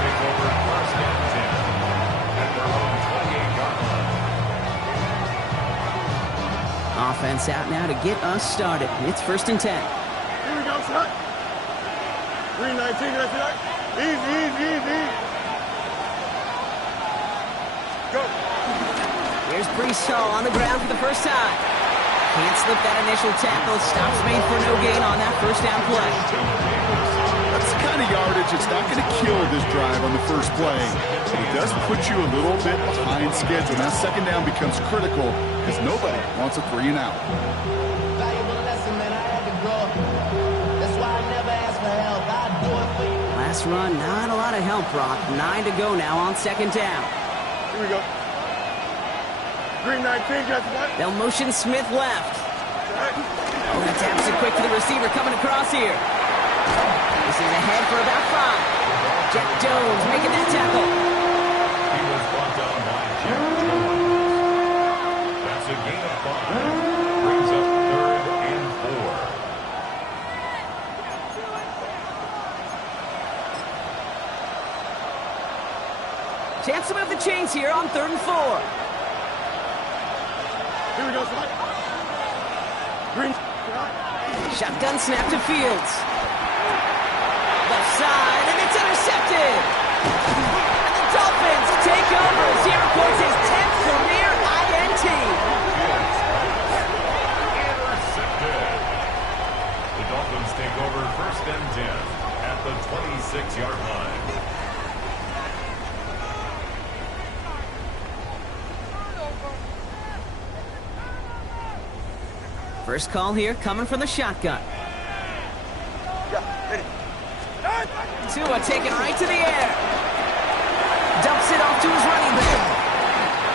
offense out now to get us started. It's 1st and 10. Here we go, son. 319, that's it. Easy. Go. Here's Brees Hall on the ground for the first time. Can't slip that initial tackle. Stops made for no gain on that first down play. That's the kind of yardage that's not going to kill this drive on the first play. But it does put you a little bit behind schedule. Now second down becomes critical because nobody wants a 3 and out. Valuable lesson, man. I had to grow. That's why I never ask for help. I do it for you. Last run, not a lot of help, Brock. 9 to go now on second down. Here we go. 319, just what? They'll motion Smith left. Oh, he taps it quick to the receiver coming across here. This is ahead for about 5. Jack Jones making that tackle. He was brought down by Jack Jones. That's a gain of 5. Brings up 3rd and 4. Chance to move the chains here on 3rd and 4. Here we go, son. Green. Shotgun snap to Fields. Left side, and it's intercepted. And the Dolphins take over as he reports his 10th career INT. Intercepted. The Dolphins take over 1st and 10 at the 26-yard line. First call here coming from the shotgun. Tua taken right to the air. Dumps it off to his running back.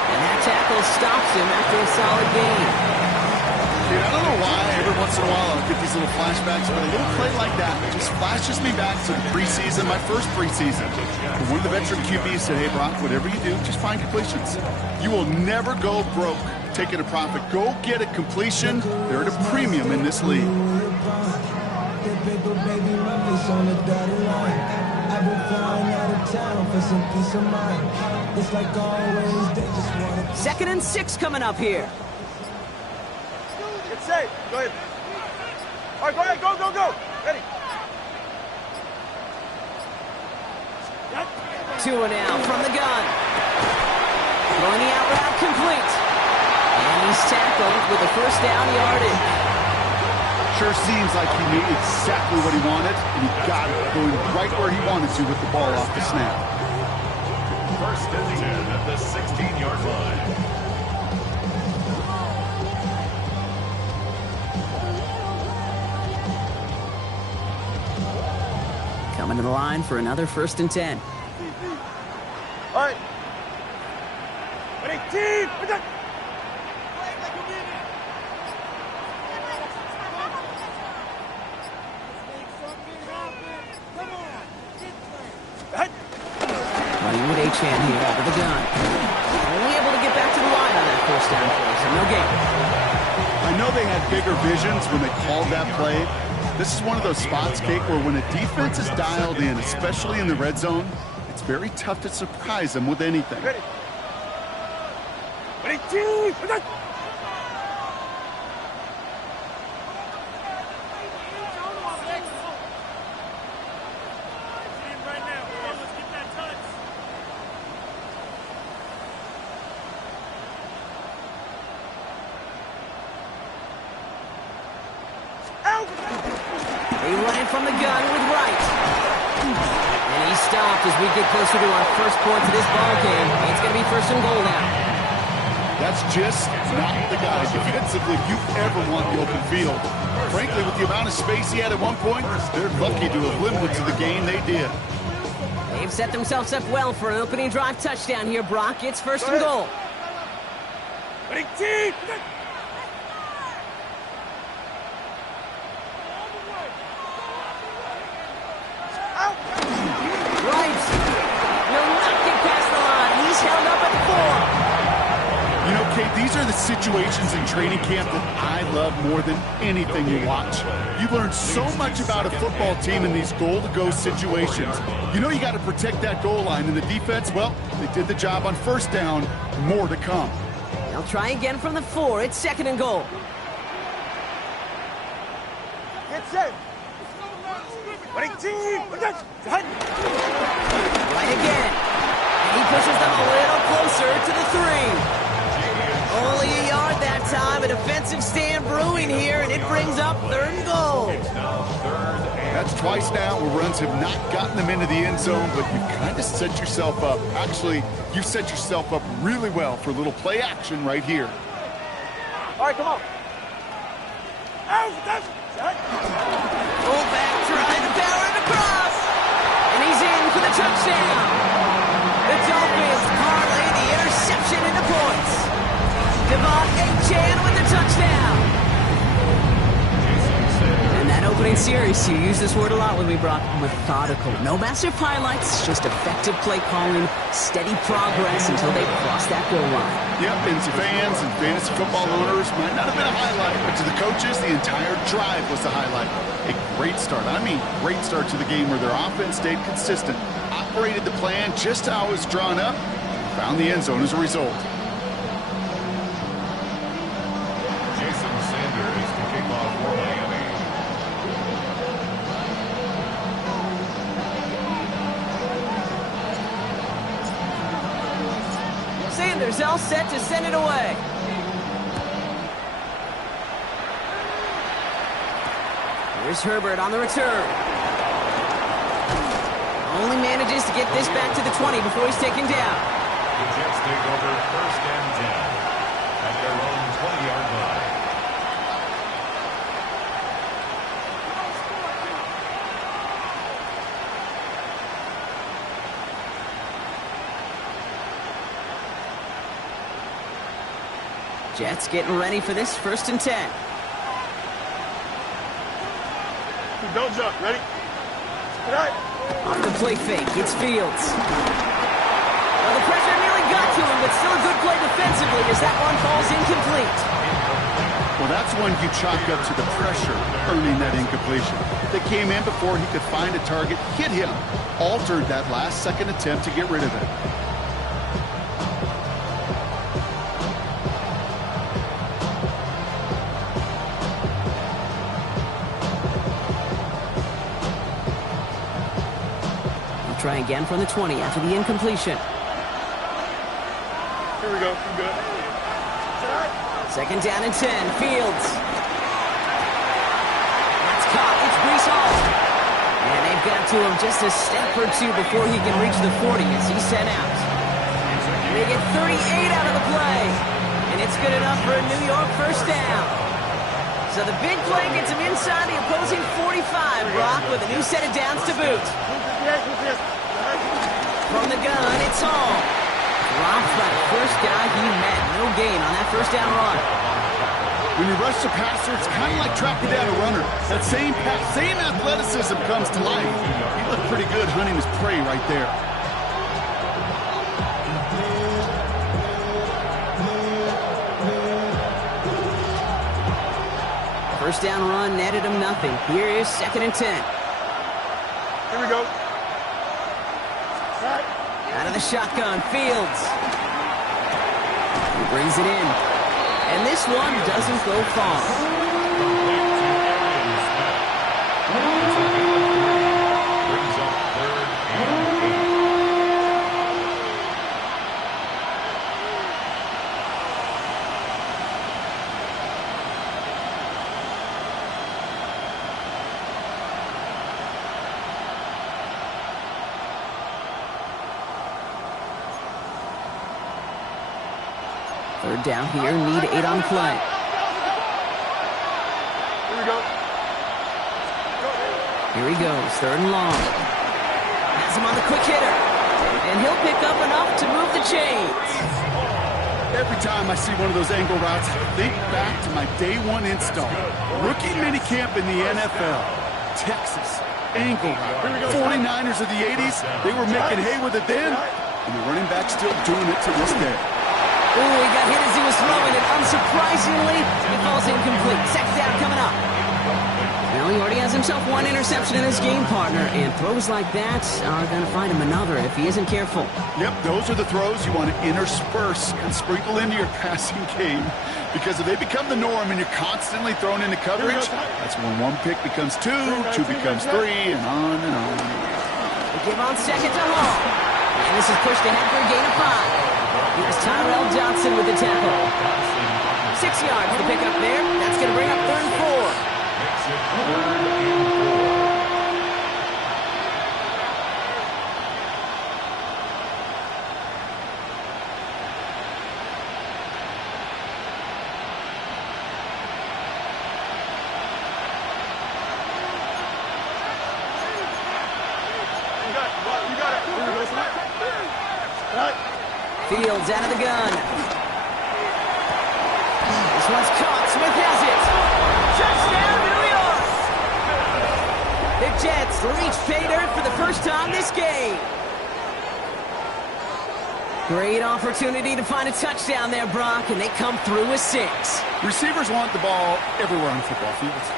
And that tackle stops him after a solid gain. Dude, I don't know why every once in a while I'll get these little flashbacks, but a little play like that just flashes me back to the preseason, my first preseason. And one of the veteran QBs said, hey, Brock, whatever you do, just find completions. You will never go broke taking a profit. Go get a completion. They're at a premium in this league. Second and 6 coming up here. Get safe. Go ahead. All right, go ahead. Go. Ready. Tua now from the gun. Throwing the out route complete. And he's tackled with a first down yardage. Sure seems like he knew exactly what he wanted, and he got it going right where he wanted to with the ball off the snap. 1st and 10 at the 16-yard line. Coming to the line for another 1st and 10. All right. Ready, team. Hollywood Achane here out of the gun. Only able to get back to the line on that first down play, so no gain. I know they had bigger visions when they called that play. This is one of those spots, Kate, where when a defense is dialed in, especially in the red zone, it's very tough to surprise them with anything. Ready, team. They run it from the gun with Wright. And he stopped as we get closer to our first point to this ball game. It's going to be 1st and goal now. That's just not the guy defensively you ever want the open field. Frankly, with the amount of space he had at one point, they're lucky to have limited to the game they did. They've set themselves up well for an opening drive touchdown here, Brock. It's 1st and goal. Ready, team. Wright will not get past the line. He's held up at 4. You know, Kate, these are the situations in training camp that I love more than anything you watch. You learn so much about a football team in these goal-to-go situations. You know you got to protect that goal line, and the defense, well, they did the job on first down. More to come. They'll try again from the 4. It's 2nd and goal. Get set. Ready, team. Right again. And he pushes them a little closer to the 3. Only a yard that time. A defensive stand brewing here, and it brings up 3rd and goal. That's twice now where runs have not gotten them into the end zone, but you've kind of set yourself up. Actually, you've set yourself up really well for a little play action right here. All right, come on. Fullback trying to power it across. And he's in for the touchdown. The Dolphins parlay the interception into points. Devon Achane with the touchdown. In that opening series, you use this word a lot with me, Brock. Methodical. No massive highlights, just effective play calling, steady progress until they cross that goal line. Yep, and to fans and fantasy football owners, might not have been a highlight, but to the coaches, the entire drive was the highlight. A great start. I mean, great start to the game where their offense stayed consistent, operated the plan just how it was drawn up, found the end zone as a result. Jason Sanders to kick off for Miami. Sanders all set to send it away. Here's Herbert on the return. Only manages to get this back to the 20 before he's taken down. The Jets take over 1st and 10 at their own 20-yard line. Jets getting ready for this 1st and 10. Don't jump. Ready? All right. Off the play fake, it's Fields. Well, the pressure nearly got to him, but still a good play defensively as that one falls incomplete. Well, that's one you chalk up to the pressure earning that incompletion. They came in before he could find a target, hit him, altered that last-second attempt to get rid of it. Try again from the 20 after the incompletion. Here we go. I'm good. 2nd down and 10. Fields. It's caught. It's Breece Hall. And they've got to him just a step or two before he can reach the 40 as he's sent out. They get 38 out of the play. And it's good enough for a New York 1st down. So the big play gets him inside the opposing 45, Brock, with a new set of downs to boot. From the gun, it's Hall. Dropped by the first guy he met. No gain on that 1st down run. When you rush the passer, it's kind of like tracking down a runner. That same athleticism comes to life. He looked pretty good hunting his prey right there. First down run netted him nothing. Here is 2nd and 10. Here we go. Out of the shotgun, Fields. He brings it in. And this one doesn't go far. Brings up 3rd and 3rd down here, need 8 on play. Here we go. Here he goes, 3rd and long. Has him on the quick hitter. And he'll pick up enough to move the chains. Every time I see one of those angle routes, I think back to my day 1 install. Rookie minicamp in the NFL. Texas, angle route. 49ers of the 80s, they were making hay with it then, and the running back's still doing it to this day. Ooh, he got hit as he was throwing it. Unsurprisingly, it falls incomplete. 2nd down coming up. Well, he already has himself one interception in this game, partner, and throws like that are going to find him another if he isn't careful. Yep, those are the throws you want to intersperse and sprinkle into your passing game, because if they become the norm and you're constantly thrown into coverage, that's when one pick becomes two becomes three, and on and on. They give on second to Hall, and this is pushed ahead for a gain of 5. Here's Tyrell Johnson with the tackle. 6 yards to pick up there. That's going to bring up 3rd and 4. Fields out of the gun. This one's caught. Smith has it. Touchdown, New York! The Jets reach pay dirt for the first time this game. Great opportunity to find a touchdown there, Brock, and they come through with 6. Receivers want the ball everywhere on football fields.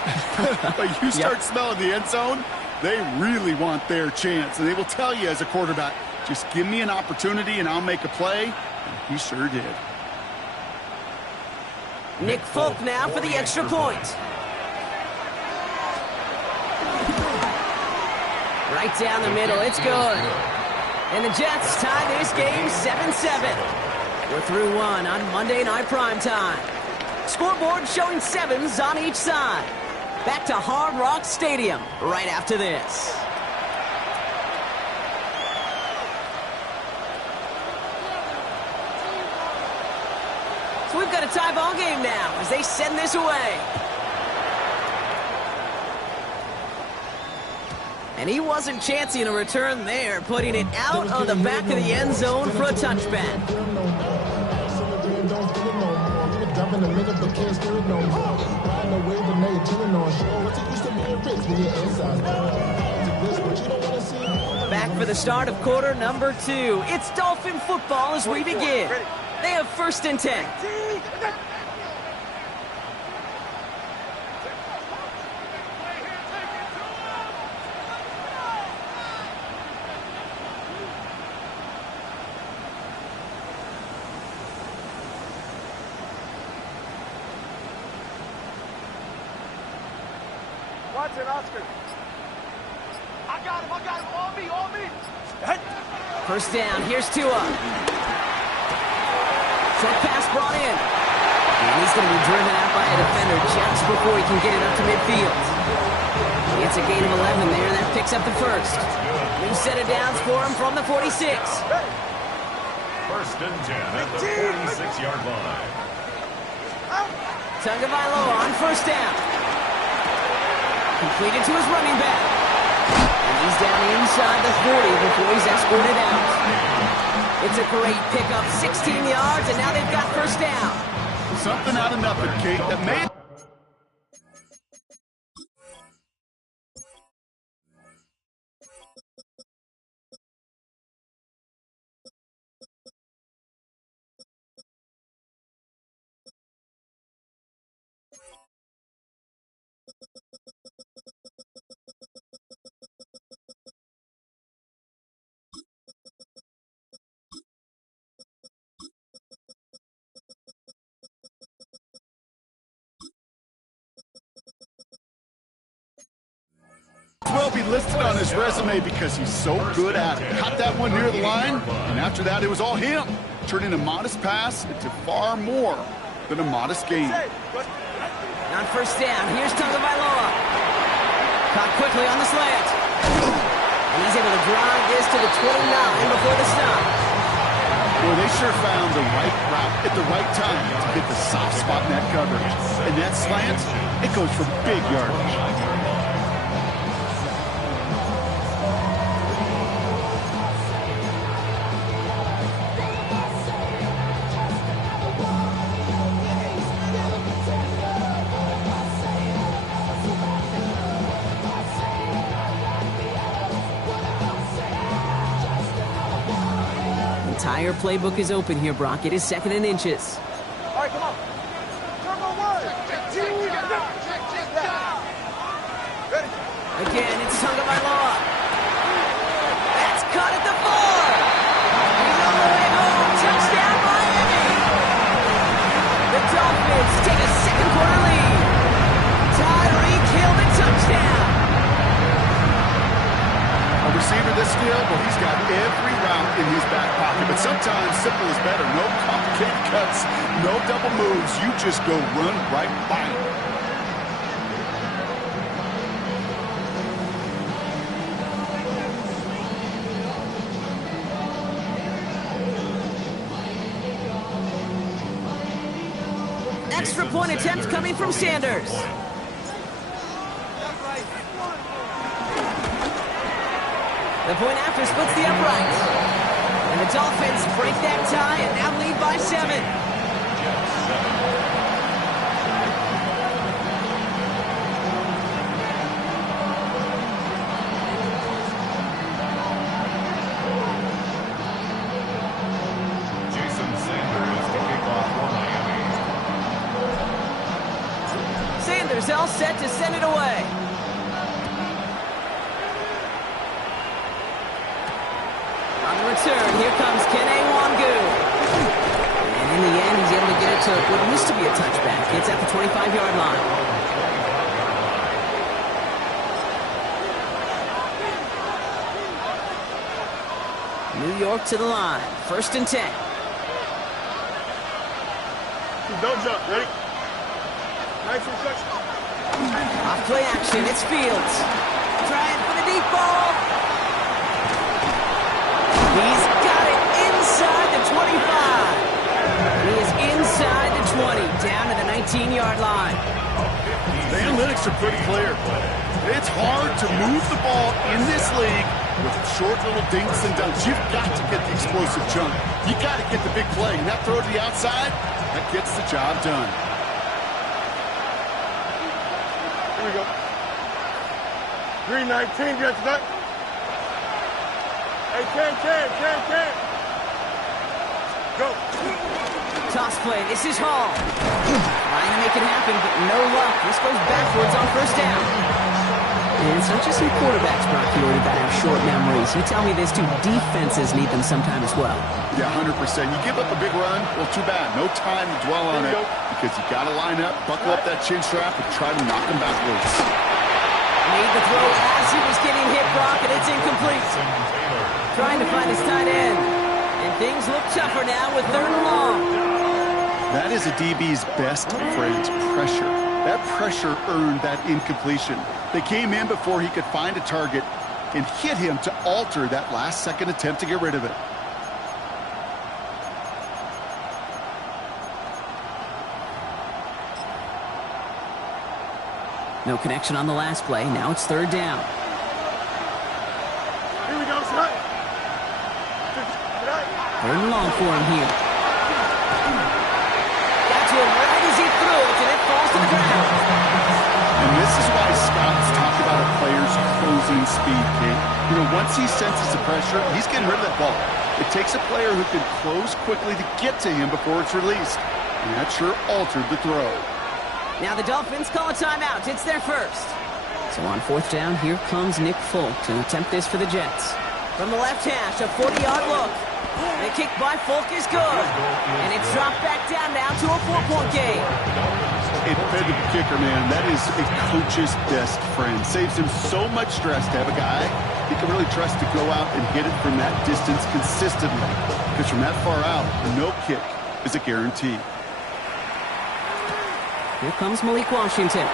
But you start smelling the end zone, they really want their chance. And they will tell you as a quarterback, just give me an opportunity and I'll make a play. And he sure did. Nick Folk now for the extra point. Right down the middle, it's good. And the Jets tie this game 7-7. We're through one on Monday Night Primetime. Scoreboard showing 7s on each side. Back to Hard Rock Stadium right after this. So we've got a tie ball game now as they send this away. And he wasn't chancing a return there, putting it out of the back of the end zone for a touchback. Back for the start of quarter number 2. It's Dolphin football as we begin. They have 1st and 10. Watson, Oscar. I got him, on me. Hey. 1st down, here's Tua. Short pass brought in. And he's going to be driven out by a defender just before he can get it up to midfield. He gets a gain of 11 there, and that picks up the 1st. New set of downs for him from the 46. 1st and 10 at the 46-yard line. Tagovailoa on 1st down. Completed to his running back. And he's down inside the 40 before he's escorted out. It's a great pickup, 16 yards, and now they've got 1st down. Something out of nothing, Kate, that made... will be listed on his resume because he's so good at it. Caught that one near the line, and after that it was all him, turning a modest pass into far more than a modest gain. On 1st down, here's Tagovailoa. Caught quickly on the slant. And he's able to drive this to the 29 before the stop. Boy, they sure found the right route at the right time to hit the soft spot in that coverage. And that slant, it goes for big yardage. Entire playbook is open here, Brock. It is 2nd and inches. All right, come on. Turbo 1. again. It's Tagovailoa. That's caught at the 4. He's on the way home. Touchdown, Miami. The Dolphins take a second quarter lead. Tyreek Hill, the touchdown. A receiver this skilled, well, he's got every route in his back pocket. But sometimes simple is better. No complicated cuts, no double moves. You just go run right by him. Extra point attempt coming from Sanders. The point after splits the uprights. And the Dolphins break that tie and now lead by 7. Jason Sanders to kick off for Miami. Sanders all set to send it away. On the return, here comes Kene Wangu. And in the end, he's able to get it to what used to be a touchback. It's at the 25-yard line. New York to the line. 1st and 10. Don't jump. Ready? Nice instruction. Off play action. It's Fields. Trying for the deep ball. He's got it inside the 25. He is inside the 20, down to the 19-yard line. The analytics are pretty clear. It's hard to move the ball in this league with short little dinks and dunks. You've got to get the explosive chunk. You got to get the big play. And that throw to the outside, that gets the job done. Here we go. 3:19, get that. Hey, 10. Go. Toss play. This is Hall. Trying to make it happen, but no luck. This goes backwards on 1st down. And it's not just some quarterbacks, Brock Huard, that have short memories. You tell me this too. Defenses need them sometime as well. Yeah, 100%. You give up a big run, well, too bad. No time to dwell on it because you got to line up, buckle up that chin strap, and try to knock them backwards. Made the throw as he was getting hit, Brock, and it's incomplete. Trying to find his tight end. And things look tougher now with 3rd and long. That is a DB's best friend, pressure. That pressure earned that incompletion. They came in before he could find a target and hit him to alter that last-second attempt to get rid of it. No connection on the last play. Now it's 3rd down. Here we go, son. 3rd and long for him here. Got to him right as he threw it, and it falls to the ground. And this is why scouts talk about a player's closing speed, Kate. You know, once he senses the pressure, he's getting rid of that ball. It takes a player who can close quickly to get to him before it's released. And that sure altered the throw. Now the Dolphins call a timeout. It's their first. So on 4th down, here comes Nick Folk to attempt this for the Jets. From the left hash, a 40-yard look. The kick by Folk is good. And it's dropped back down now to a 4-point game. A dependable kicker, man. That is a coach's best friend. Saves him so much stress to have a guy he can really trust to go out and hit it from that distance consistently. Because from that far out, no kick is a guarantee. Here comes Malik Washington.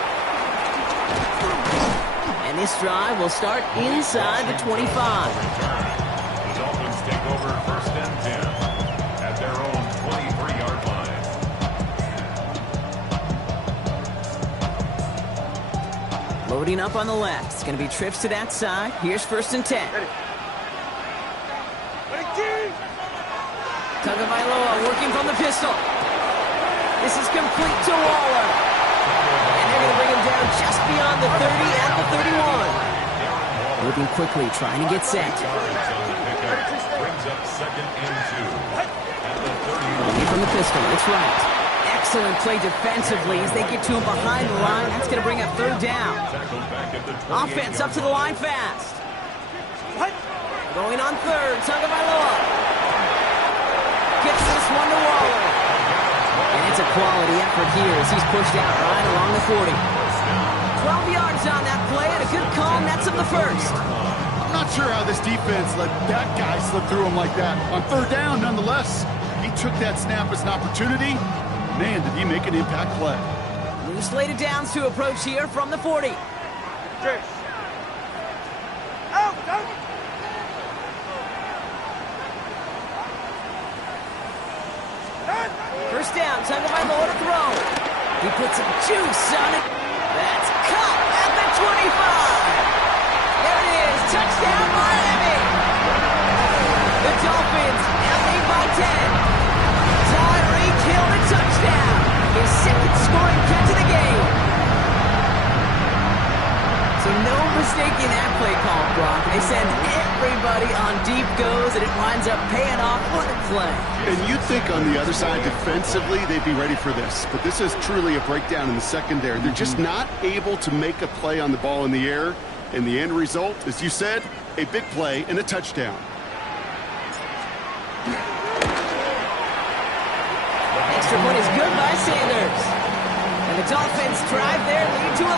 And this drive will start inside the 25. The Dolphins take over 1st and 10 at their own 23-yard line. Loading up on the left. It's going to be trips to that side. Here's 1st and 10. Tagovailoa working from the pistol. This is complete to Waller. And they're going to bring him down just beyond the 30 at the 31. Moving quickly, trying to get set. Brings up 2nd and 2 at the 30. Away from the pistol, it's right. Excellent play defensively as they get to him behind the line. That's going to bring up third down. Offense up to the line fast. Going on third, Tagovailoa. Gets this one to Waller. And it's a quality effort here as he's pushed out right along the 40. 12 yards on that play and a good call, nets him the first. I'm not sure how this defense let that guy slip through him like that. On third down, nonetheless, he took that snap as an opportunity. Man, did he make an impact play. New slated downs to approach here from the 40. First down, Tagovailoa to throw. He puts some juice on it. That's caught at the 25. There it is, touchdown Miami. The Dolphins now lead by 10. Tyreek Hill a touchdown. His second scoring catch of the game. So no mistaking that play call, Brock. They send everybody on deep goes, and it winds up paying off. What a play. And you'd think on the other side, defensively, they'd be ready for this. But this is truly a breakdown in the secondary. They're just not able to make a play on the ball in the air. And the end result, as you said, a big play and a touchdown. Extra point is good by Sanders. And the Dolphins drive their lead to 11.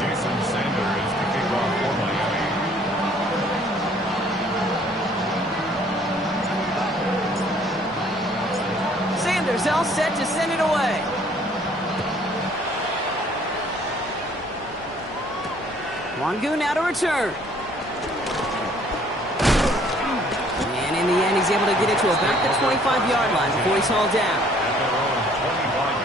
Jason Sanders to kick off for Miami. Sanders all set to send it away. Wangu now to return. And in the end, he's able to get it to about the 25-yard line before he's hauled down. At their own 25-yard line.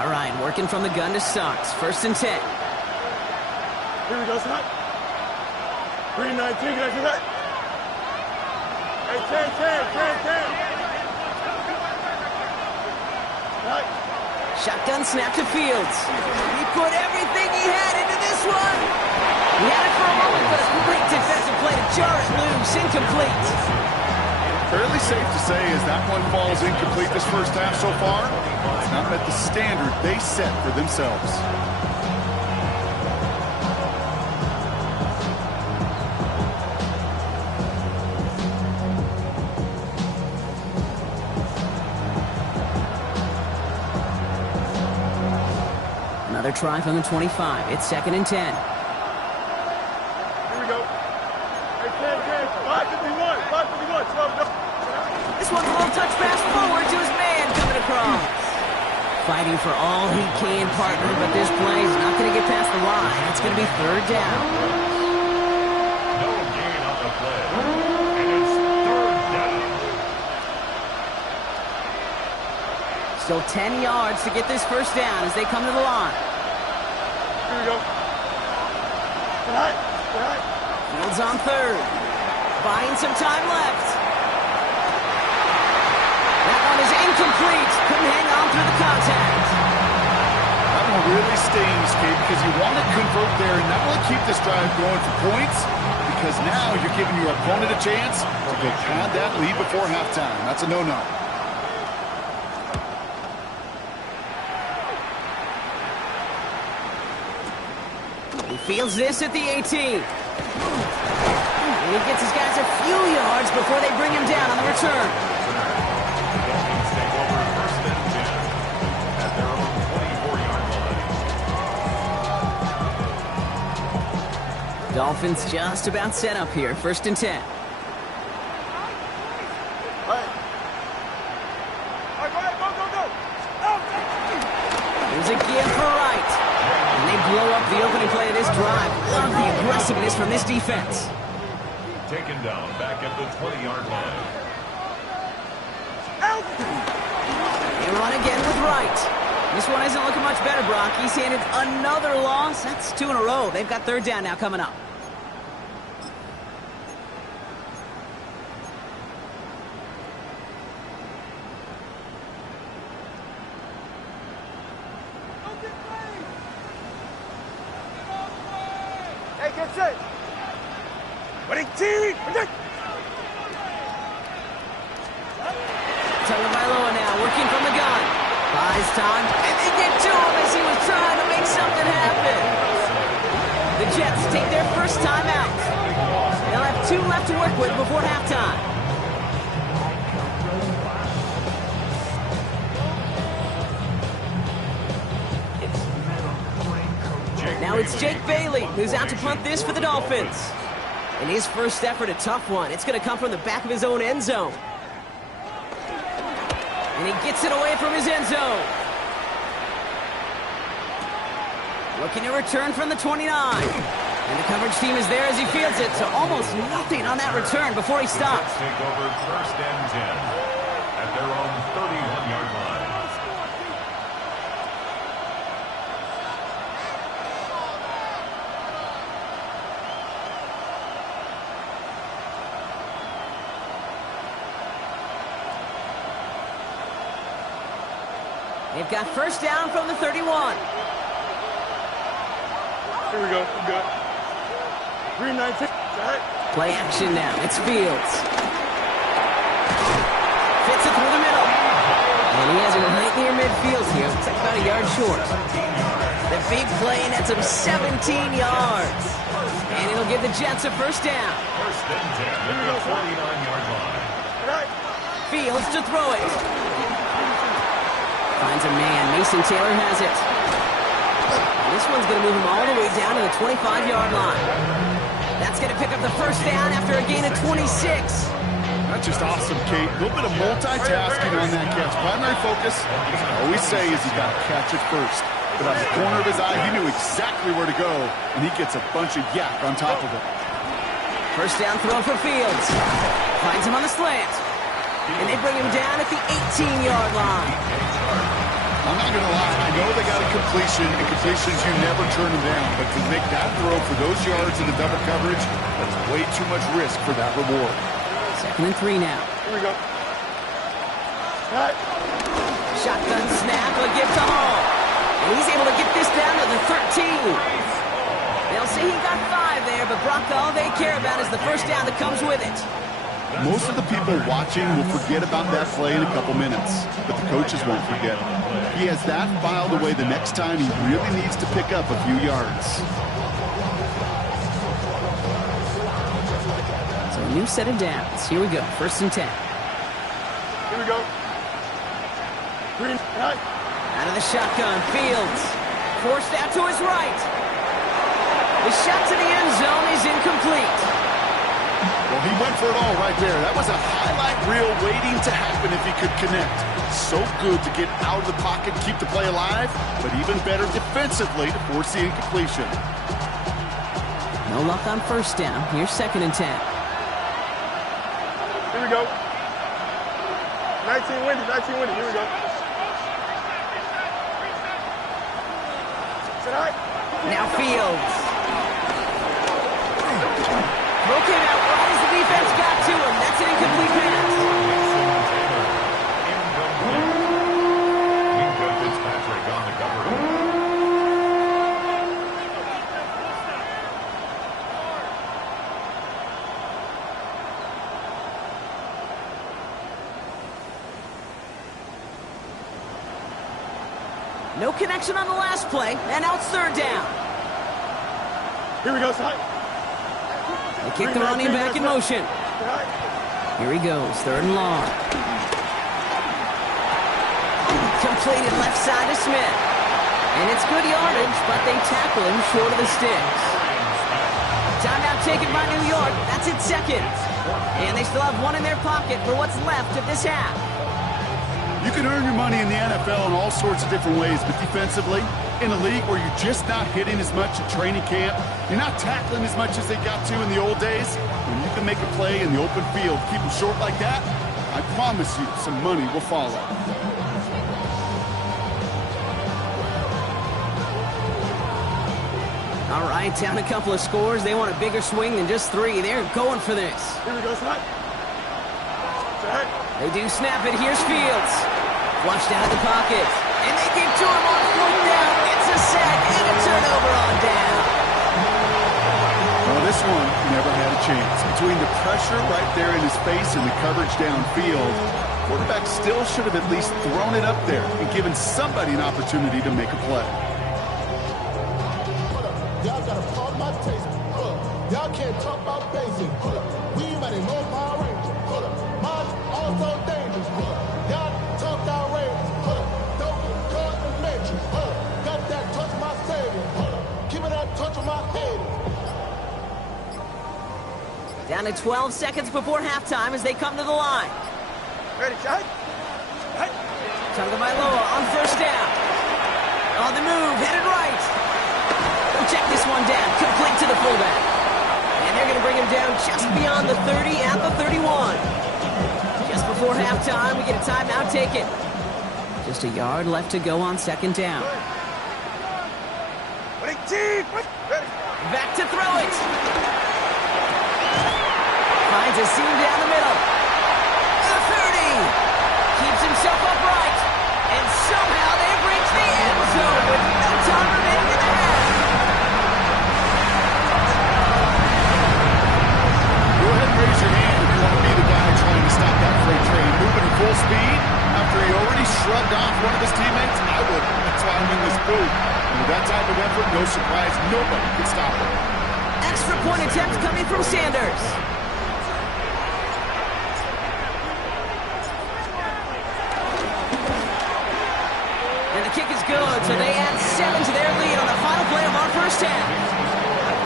All right, working from the gun to start. First and 10. Here we go, son. 3-19, can I do that? Hey, 10. Right. Shotgun snap to Fields. He put everything he had into this one. He had it for a moment, but a great defensive play to jar it loose. Incomplete. Fairly safe to say as that one falls incomplete this first half so far, it's not met the standard they set for themselves. Another try from the 25. It's 2nd and 10. Here we go. Hey, 10. 551. 12. This one's a little touch pass forward to his man coming across. Fighting for all he can, partner, but this play is not going to get past the line. It's going to be third down. No gain on the play. And it's third down. Still 10 yards to get this first down as they come to the line. Here we go. Right. Fields on third. Buying some time left. That one is incomplete. Couldn't hang on through the contact. That one really stings, Kate, because you want to convert there and not only keep this drive going for points, because now you're giving your opponent a chance to go pad that lead before halftime. That's a no-no. He fields this at the 18. And he gets his guys a few yards before they bring him down on the return. Dolphins take over first and 10 at their own 24-yard line. Dolphins just about set up here. 1st and 10. Here's a give for Wright. And they blow up the opening play of this drive. Love the aggressiveness from this defense. Taken down back at the 20-yard line. They run again with Wright. This one isn't looking much better, Brock. He's handed another loss. That's 2 in a row. They've got third down now coming up. get set. Ready, team. Tagovailoa now working from the gun. Buys time, and they get to him as he was trying to make something happen. The Jets take their first time out. They'll have 2 left to work with before halftime. Now it's Jake Bailey, who's out to punt this for the Dolphins. In his first effort, a tough one. It's going to come from the back of his own end zone. And he gets it away from his end zone. Looking to return from the 29. And the coverage team is there as he fields it. So almost nothing on that return before he stops. Take over first and 10 at their own 31-yard line. They've got first down from the 31. Here we go. We're good. 319. Play action now. It's Fields. Fits it through the middle. And he has it right near midfield here. It's like about a yard short. The big play nets him 17 yards. And it'll give the Jets a first down. First and 10 at the 49-yard line. Fields to throw it. Finds a man. Mason Taylor has it. And this one's going to move him all the way down to the 25-yard line. That's going to pick up the first down after a gain of 26. That's just awesome, Kate. A little bit of multitasking on that catch. Primary focus, as I always say, is he's got to catch it first. But out of the corner of his eye, he knew exactly where to go, and he gets a bunch of yak on top of it. First down throw for Fields. Finds him on the slant. And they bring him down at the 18-yard line. I'm not going to lie. I know they got a completion, and completions, you never turn them down. But to make that throw for those yards in the double coverage, that's way too much risk for that reward. 2nd and 3 now. Here we go. Cut. Shotgun snap, a give to Hall. And he's able to get this down to the 13. They'll say he got 5 there, but Brock, all they care about is the first down that comes with it. Most of the people watching will forget about that play in a couple minutes, but the coaches won't forget. He has that filed away the next time he really needs to pick up a few yards. So a new set of downs. Here we go. 1st and 10. Here we go. Green. Cut. Out of the shotgun, Fields. Forced out to his right. The shot to the end zone is incomplete. Well, he went for it all right there. That was a highlight reel waiting to happen if he could connect. So good to get out of the pocket, keep the play alive, but even better defensively to force the incompletion. No luck on first down. Here's 2nd and 10. Here we go. 19 windy. Here we go. Now Fields. Broken out right as the defense got to him. That's an incomplete pass. Minka Fitzpatrick on the cover. No connection on the last play, and now it's 3rd down. Here we go, son. They kick the running back in motion. Here he goes, 3rd and long. Completed left side to Smith. And it's good yardage, but they tackle him short of the sticks. Timeout taken by New York. That's its 2nd. And they still have 1 in their pocket for what's left of this half. You can earn your money in the NFL in all sorts of different ways, but defensively, in a league where you're just not hitting as much at training camp, you're not tackling as much as they got to in the old days, when you can make a play in the open field, keep them short like that, I promise you some money will follow. All right, down a couple of scores. They want a bigger swing than just 3. They're going for this. Here we go, son. They do snap it. Here's Fields. Flushed out of the pocket. And they give to him on 4th down. It's a sack and a turnover on down. chance. Between the pressure right there in his face and the coverage downfield, quarterback still should have at least thrown it up there and given somebody an opportunity to make a play. Y'all gotta pardon my taste. Y'all can't talk about basic. We mighty low Power Rangers. Mine also dangerous. Y'all talk outrageous. Don't get caught in the matrix. Got that touch of my savior. Give me that touch of my head. Down to 12 seconds before halftime as they come to the line. Ready, shot. Tagovailoa on first down. On the move, headed right. They'll check this one down, complete to the fullback. And they're going to bring him down just beyond the 30 at the 31. Just before halftime, we get a timeout taken. Just a yard left to go on second down. Back to throw it. Finds a seam down the middle. The 30. Keeps himself upright. And somehow they've reached the end zone with no time remaining in the half. Go ahead and raise your hand if you want to be the guy trying to stop that freight train moving at full speed after he already shrugged off one of his teammates. I would. That's why I'm in this booth. And with that type of effort, no surprise, nobody can stop him. Extra point attempt coming from Sanders. And the kick is good, so they add 7 to their lead on the final play of our first half.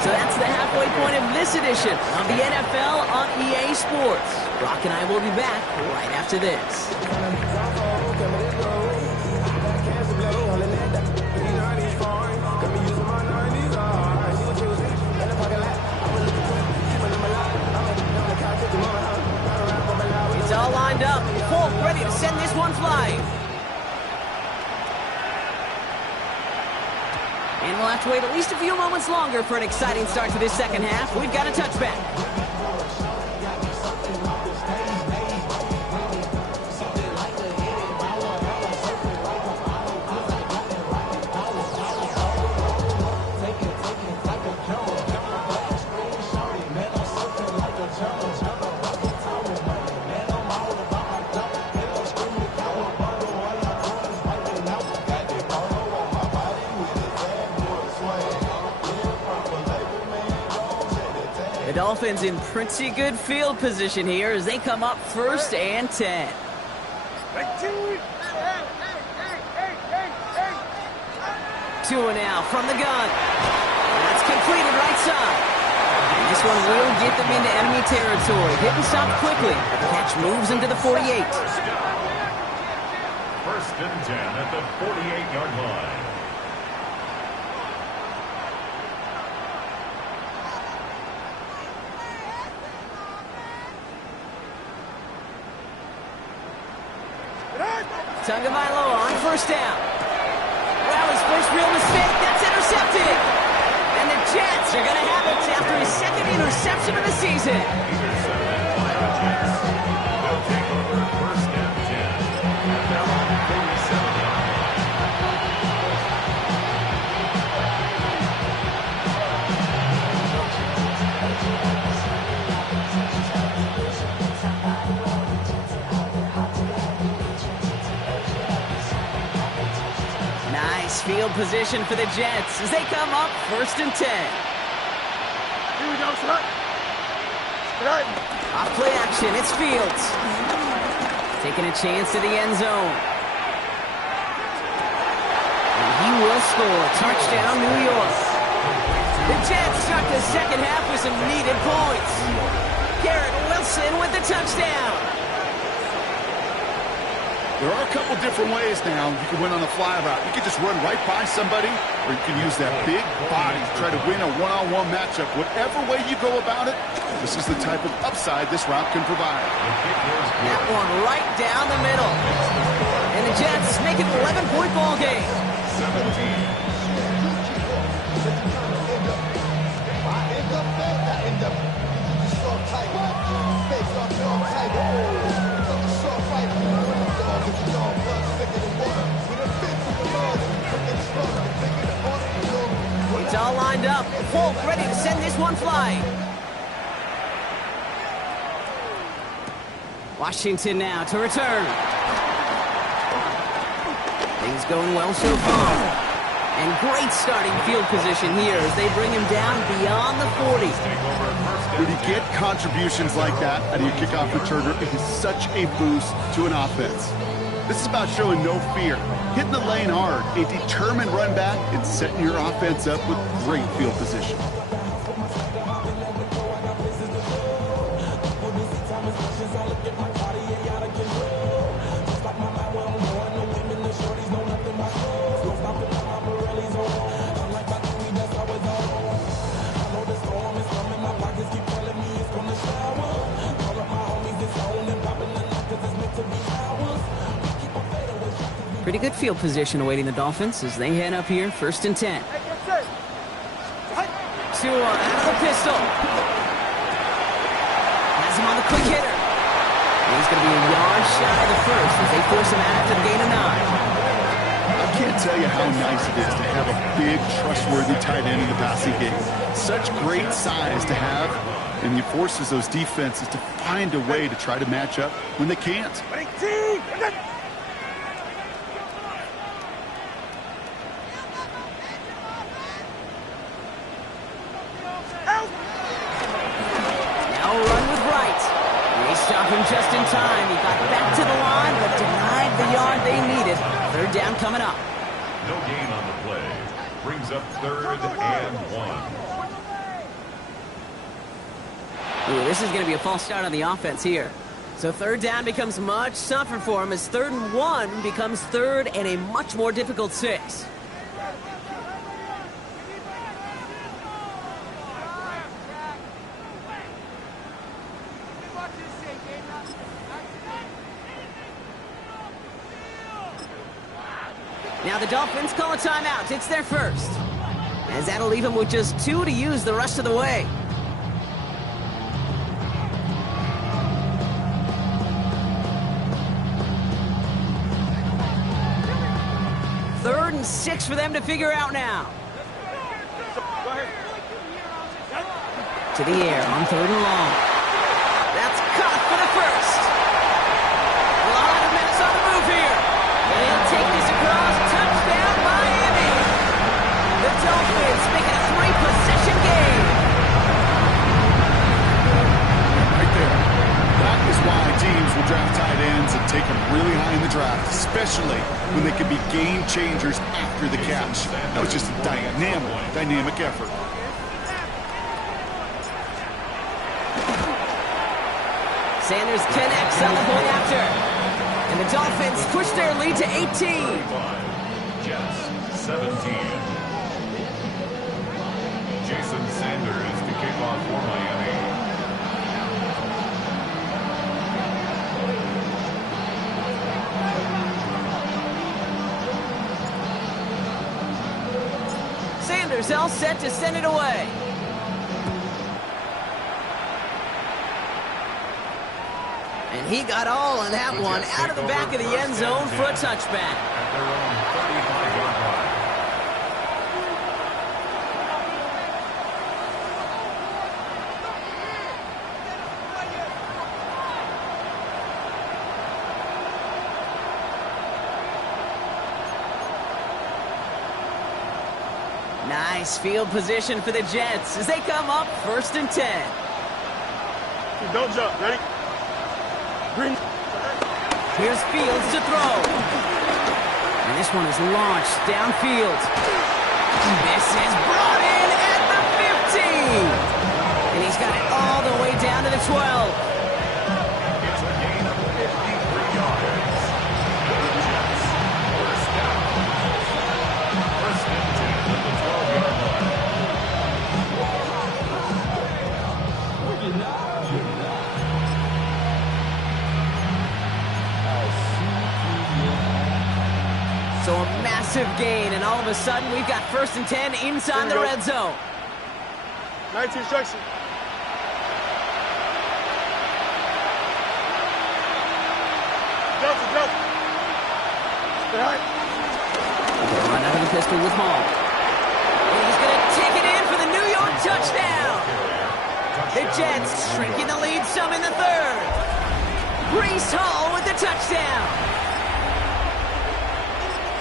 So that's the halfway point of this edition of the NFL on EA Sports. Brock and I will be back right after this. It's all lined up. Folk ready to send this one flying. And we'll have to wait at least a few moments longer for an exciting start to this second half. We've got a touchback. The Dolphins in pretty good field position here as they come up first and 10. Tua now from the gun. That's completed right side. And this one will get them into enemy territory. Hit and stop quickly. The catch moves into the 48. First and 10 at the 48-yard line. Tagovailoa on first down. Well, his first real mistake. That's intercepted. And the Jets are going to have it after his second interception of the season. They'll take over first and 10 at their own 47-yard line. Nice field position for the Jets as they come up first and 10. Here we go, son. Off play action, it's Fields. Taking a chance to the end zone. And he will score. Touchdown, New York. The Jets start the second half with some needed points. Garrett Wilson with the touchdown. There are a couple different ways now. You can win on the fly route. You can just run right by somebody, or you can use that big body to try to win a one-on-one matchup. Whatever way you go about it, this is the type of upside this route can provide. That one right down the middle. And the Jets make it an 11-point ball game. 17. It's all lined up. Folk ready to send this one flying. Washington now to return. Things going well so far. And great starting field position here as they bring him down beyond the 40. When you get contributions like that out of your kickoff returner, it is such a boost to an offense. This is about showing no fear, hitting the lane hard, a determined run back, and setting your offense up with great field position. Pretty good field position awaiting the Dolphins as they head up here, 1st and 10. Tua out of the pistol. Has him on the quick hitter. And he's going to be a yard shy of the first as they force him out after the gain of 9. I can't tell you how nice it is to have a big, trustworthy tight end in the passing game. Such great size to have, and he forces those defenses to find a way to try to match up when they can't. Just in time. He got back to the line, but denied the yard they needed. 3rd down coming up. No gain on the play. Brings up 3rd and 1. Ooh, this is going to be a false start on the offense here. So 3rd down becomes much tougher for him as 3rd and 1 becomes 3rd and a much more difficult 6. Now the Dolphins call a timeout. It's their first. As that'll leave them with just 2 to use the rest of the way. Third and 6 for them to figure out now. To the air on 3rd and long. That's caught for the first. A lot of minutes on the move here. They'll take this across. Touchdown, Miami. The Dolphins make it a 3-possession game. Right there. That is why teams will draft tight ends and take them really high in the draft, especially when they can be game changers after the catch. That was just a dynamic effort. Sanders connects on the point after. And the Dolphins push their lead to 18. Jets 17. Jason Sanders to kick off for Miami. Sanders all set to send it away. And he got all on that one out of the back of the end zone for a touchback. At their own 35-yard line. Nice field position for the Jets as they come up 1st and 10. Don't jump. Ready? Green. Here's Fields to throw. And this one is launched downfield. This is brought in at the 15. And he's got it all the way down to the 12. It's a gain of 53 yards. The Jets first down. 1st and 10 at the 12-yard line. So a massive gain, and all of a sudden we've got 1st and 10 inside the red zone. 19 instruction. Delta. Stay high. Run out of the pistol with Hall. And he's going to take it in for the New York touchdown. The Jets shrinking the lead some in the 3rd. Breece Hall with the touchdown.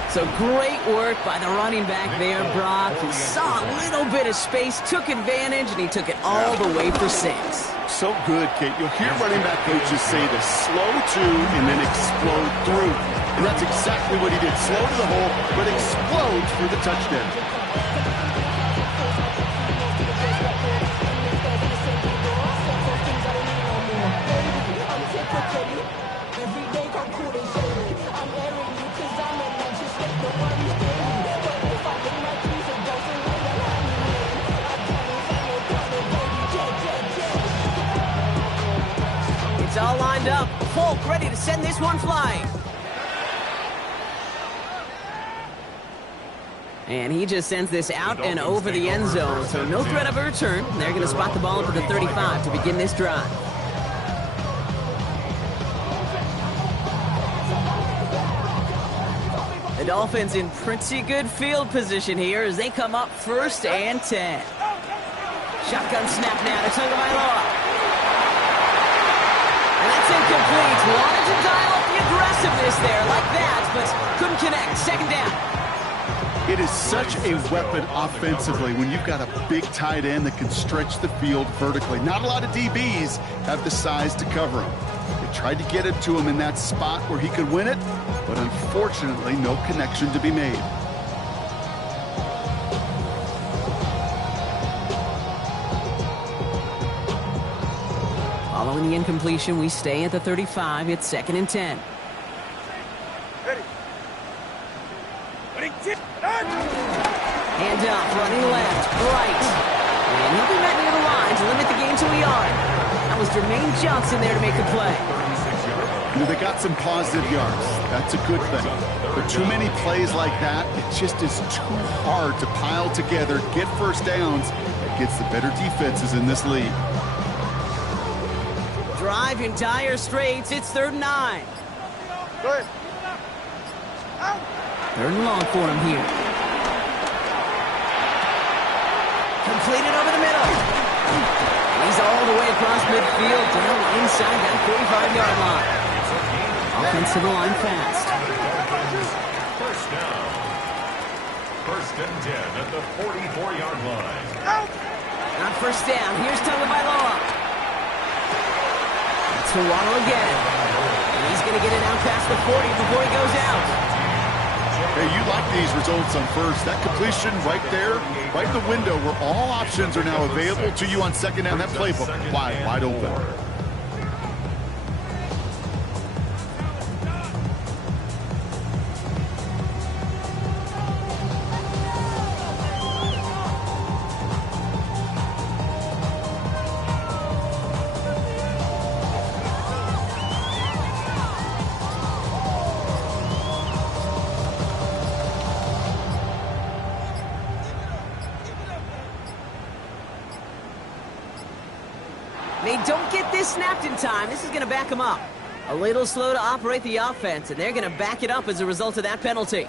So great work by the running back there, Brock. He saw a little bit of space, took advantage, and he took it all the way for 6. So good, Kate. You'll hear running back coaches say this: slow to and then explode through. And that's exactly what he did. Slow to the hole, but explodes for the touchdown. It's all lined up. Folk ready to send this one flying. And he just sends this out and over the end zone. So no threat of a return. They're going to spot the ball at the 35 to begin this drive. The Dolphins in pretty good field position here as they come up 1st and 10. Shotgun snap now to Tagovailoa. And that's incomplete. Wanted to dial up the aggressiveness there like that, but couldn't connect. 2nd down. It is such a weapon offensively when you've got a big tight end that can stretch the field vertically. Not a lot of DBs have the size to cover him. They tried to get it to him in that spot where he could win it, but unfortunately, no connection to be made. Following the incompletion, we stay at the 35. It's 2nd and 10. Hand off, running left, right. And he'll be met near the line to limit the game to a yard. That was Jermaine Johnson there to make the play. You know, they got some positive yards. That's a good thing. But too many plays like that, it just is too hard to pile together, get first downs against the better defenses in this league. Drive in dire straits. It's 3rd and 9. Good. 3rd and long for him here. Completed over the middle. He's all the way across midfield, down inside that 45-yard line. Offensive line fast. First down. 1st and 10 at the 44-yard line. On 1st down, here's Tagovailoa. It's to Waddle again. And he's going to get it out past the 40 before he goes out. Hey, you like these results on 1st. That completion right there, right in the window where all options are now available to you on 2nd down. That playbook wide open. They don't get this snapped in time. This is going to back them up. A little slow to operate the offense, and they're going to back it up as a result of that penalty.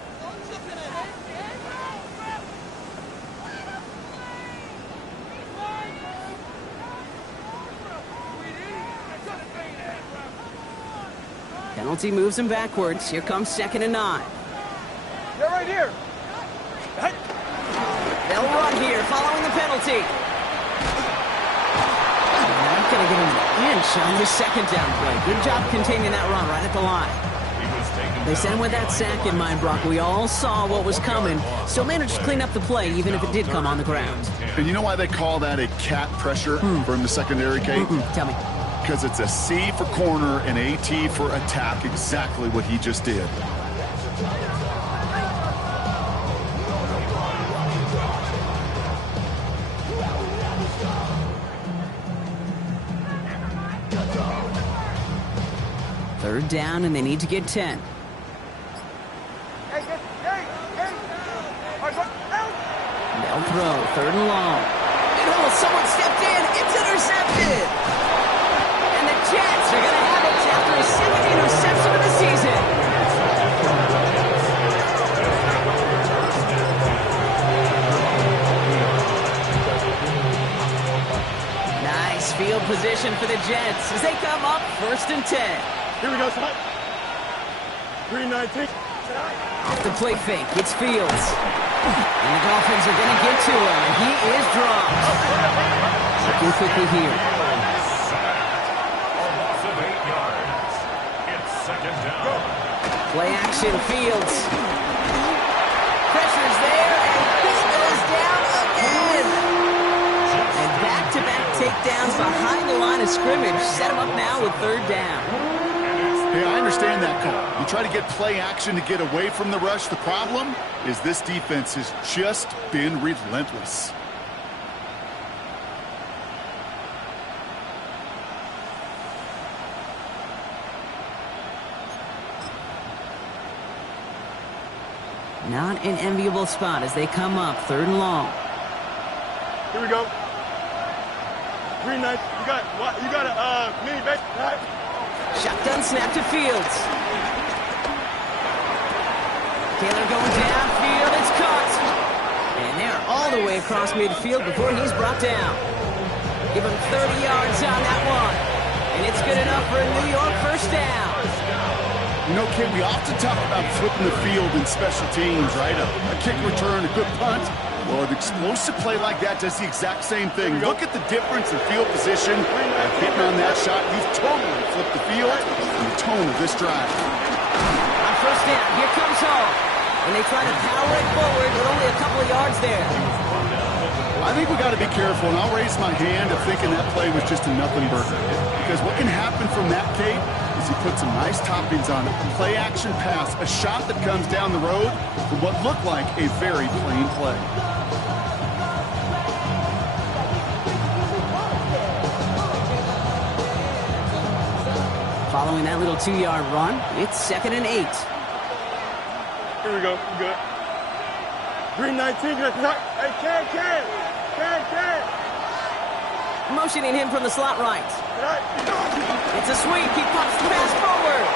Penalty moves him backwards. Here comes 2nd and 9. They're right here. They'll run here following the penalty. Not going to get an inch on the 2nd down play. Good job containing that run right at the line. They sent with that sack in mind, Brock. We all saw what was coming. Still managed to clean up the play, even if it did come on the ground. And you know why they call that a cat pressure from the secondary, Kate? Tell me. Because it's a C for corner and a T for attack. Exactly what he just did. Third down, and they need to get 10. They'll throw. 3rd and long. Oh, someone stepped in. It's intercepted. And the Jets are going to have it after a 7th interception of the season. Nice field position for the Jets as they come up 1st and 10. Here we go, son. 319. Off the play fake, it's Fields. And the Dolphins are going to get to him, and he is dropped. Looking quickly here. A loss of 8 yards. It's second down. Play action, Fields. Pressure's there, and he goes down again. And back-to-back takedowns behind the line of scrimmage set him up now with third down. Hey, I understand that call. You try to get play action to get away from the rush. The problem is this defense has just been relentless. Not an enviable spot as they come up, third and long. Here we go. 319. You got a mini base, right? Shotgun snap to Fields. Taylor going downfield, it's caught. And they're all the way across midfield before he's brought down. Give him 30 yards on that one. And it's good enough for a New York first down. You know, Kid, we often talk about flipping the field in special teams, right? A kick return, a good punt. Well, an explosive play like that does the exact same thing. Look at the difference in field position. Hitting on that shot, you've totally flipped the field and the tone of this drive. On first down, here comes Hall. And they try to power it forward with only a couple of yards there. I think we got to be careful, and I'll raise my hand of thinking that play was just a nothing burger. Because what can happen from that, Kate, is he put some nice toppings on it. Play action pass, a shot that comes down the road from what looked like a very plain play. Following that little 2-yard run, it's 2nd and 8. Here we go. We good. 319. Hey, Can. Motioning him from the slot right. It's a sweep. He pops the pass forward.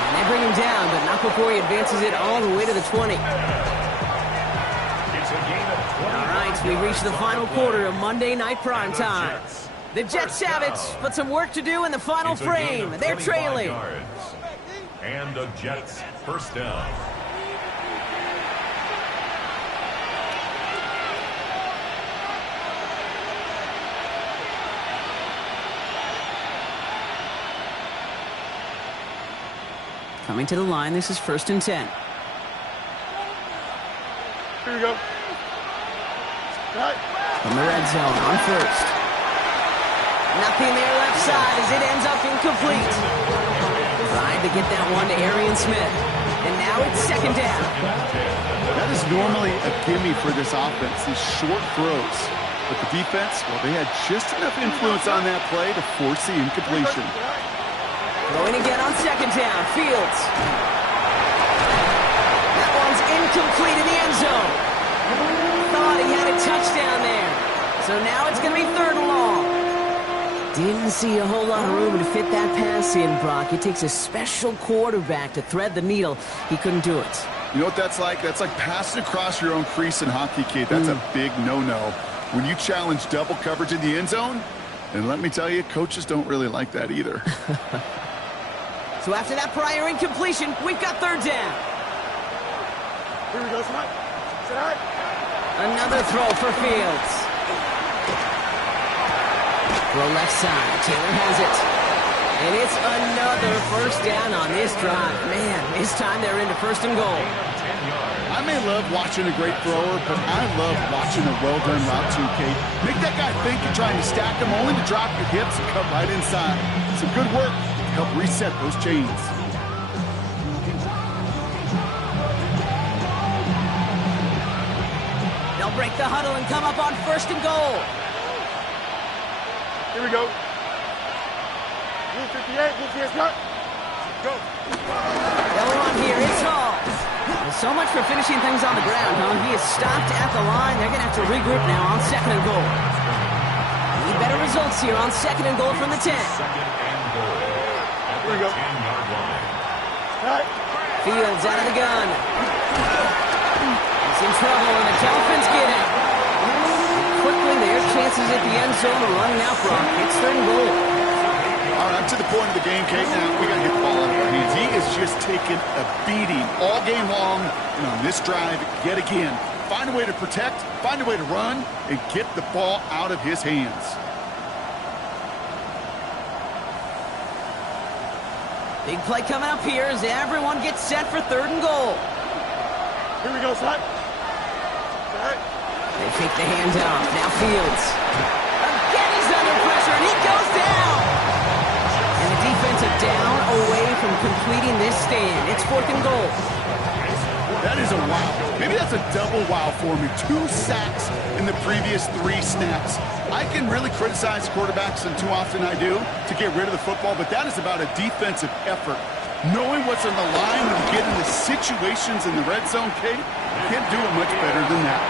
And they bring him down, but not before he advances it all the way to the 20. All right, we reach the final quarter of Monday Night Primetime. The Jets have it, but some work to do in the final frame. They're trailing. And the Jets first down. Coming to the line, this is 1st and 10. Here we go. Right. From the red zone on first. Nothing there left side as it ends up incomplete. Tried to get that one to Arian Smith. And now it's 2nd down. That is normally a gimme for this offense, these short throws. But the defense, well, they had just enough influence on that play to force the incompletion. Throwing again on 2nd down. Fields. That one's incomplete in the end zone. Thought he had a touchdown there. So now it's going to be 3rd and long. Didn't see a whole lot of room to fit that pass in, Brock. It takes a special quarterback to thread the needle. He couldn't do it. You know what that's like? That's like passing across your own crease in hockey, Kid. That's a big no-no. When you challenge double coverage in the end zone, and let me tell you, coaches don't really like that either. So after that prior incompletion, we've got 3rd down. Here we go, son. Another throw for Fields. Throw left side. Taylor has it. And it's another first down on this drive. Man, this time they're into 1st and goal. I may love watching a great thrower, but I love watching a well-done route too, Kate. Make that guy think you're trying to stack him, only to drop your hips and cut right inside. Some good work. Help reset those chains. They'll break the huddle and come up on 1st and goal. Here we go. 58, cut. Go. They'll run here. It's Hall. Well, so much for finishing things on the ground, huh? He is stopped at the line. They're going to have to regroup now on 2nd and goal. Need better results here on 2nd and goal from the 10. Here we go. Right. Fields out of the gun. He's in trouble, and the Dolphins get it. Quickly, their chances at the end zone are running out, Brock. It's 3rd and goal. All right, up to the point of the game, Kate. Now we got to get the ball out of our hands. He is just taking a beating all game long, and on this drive, yet again. Find a way to protect, find a way to run, and get the ball out of his hands. Big play coming up here as everyone gets set for 3rd and goal. Here we go, son. They take the handoff. Now Fields. Again, he's under pressure, and he goes down. And the defensive down away from completing this stand. It's 4th and goal. That is a wow. Maybe that's a double wow for me. 2 sacks in the previous 3 snaps. I can really criticize quarterbacks, and too often I do, to get rid of the football, but that is about a defensive effort. Knowing what's on the line when you get into situations in the red zone, Kate, you can't do it much better than that.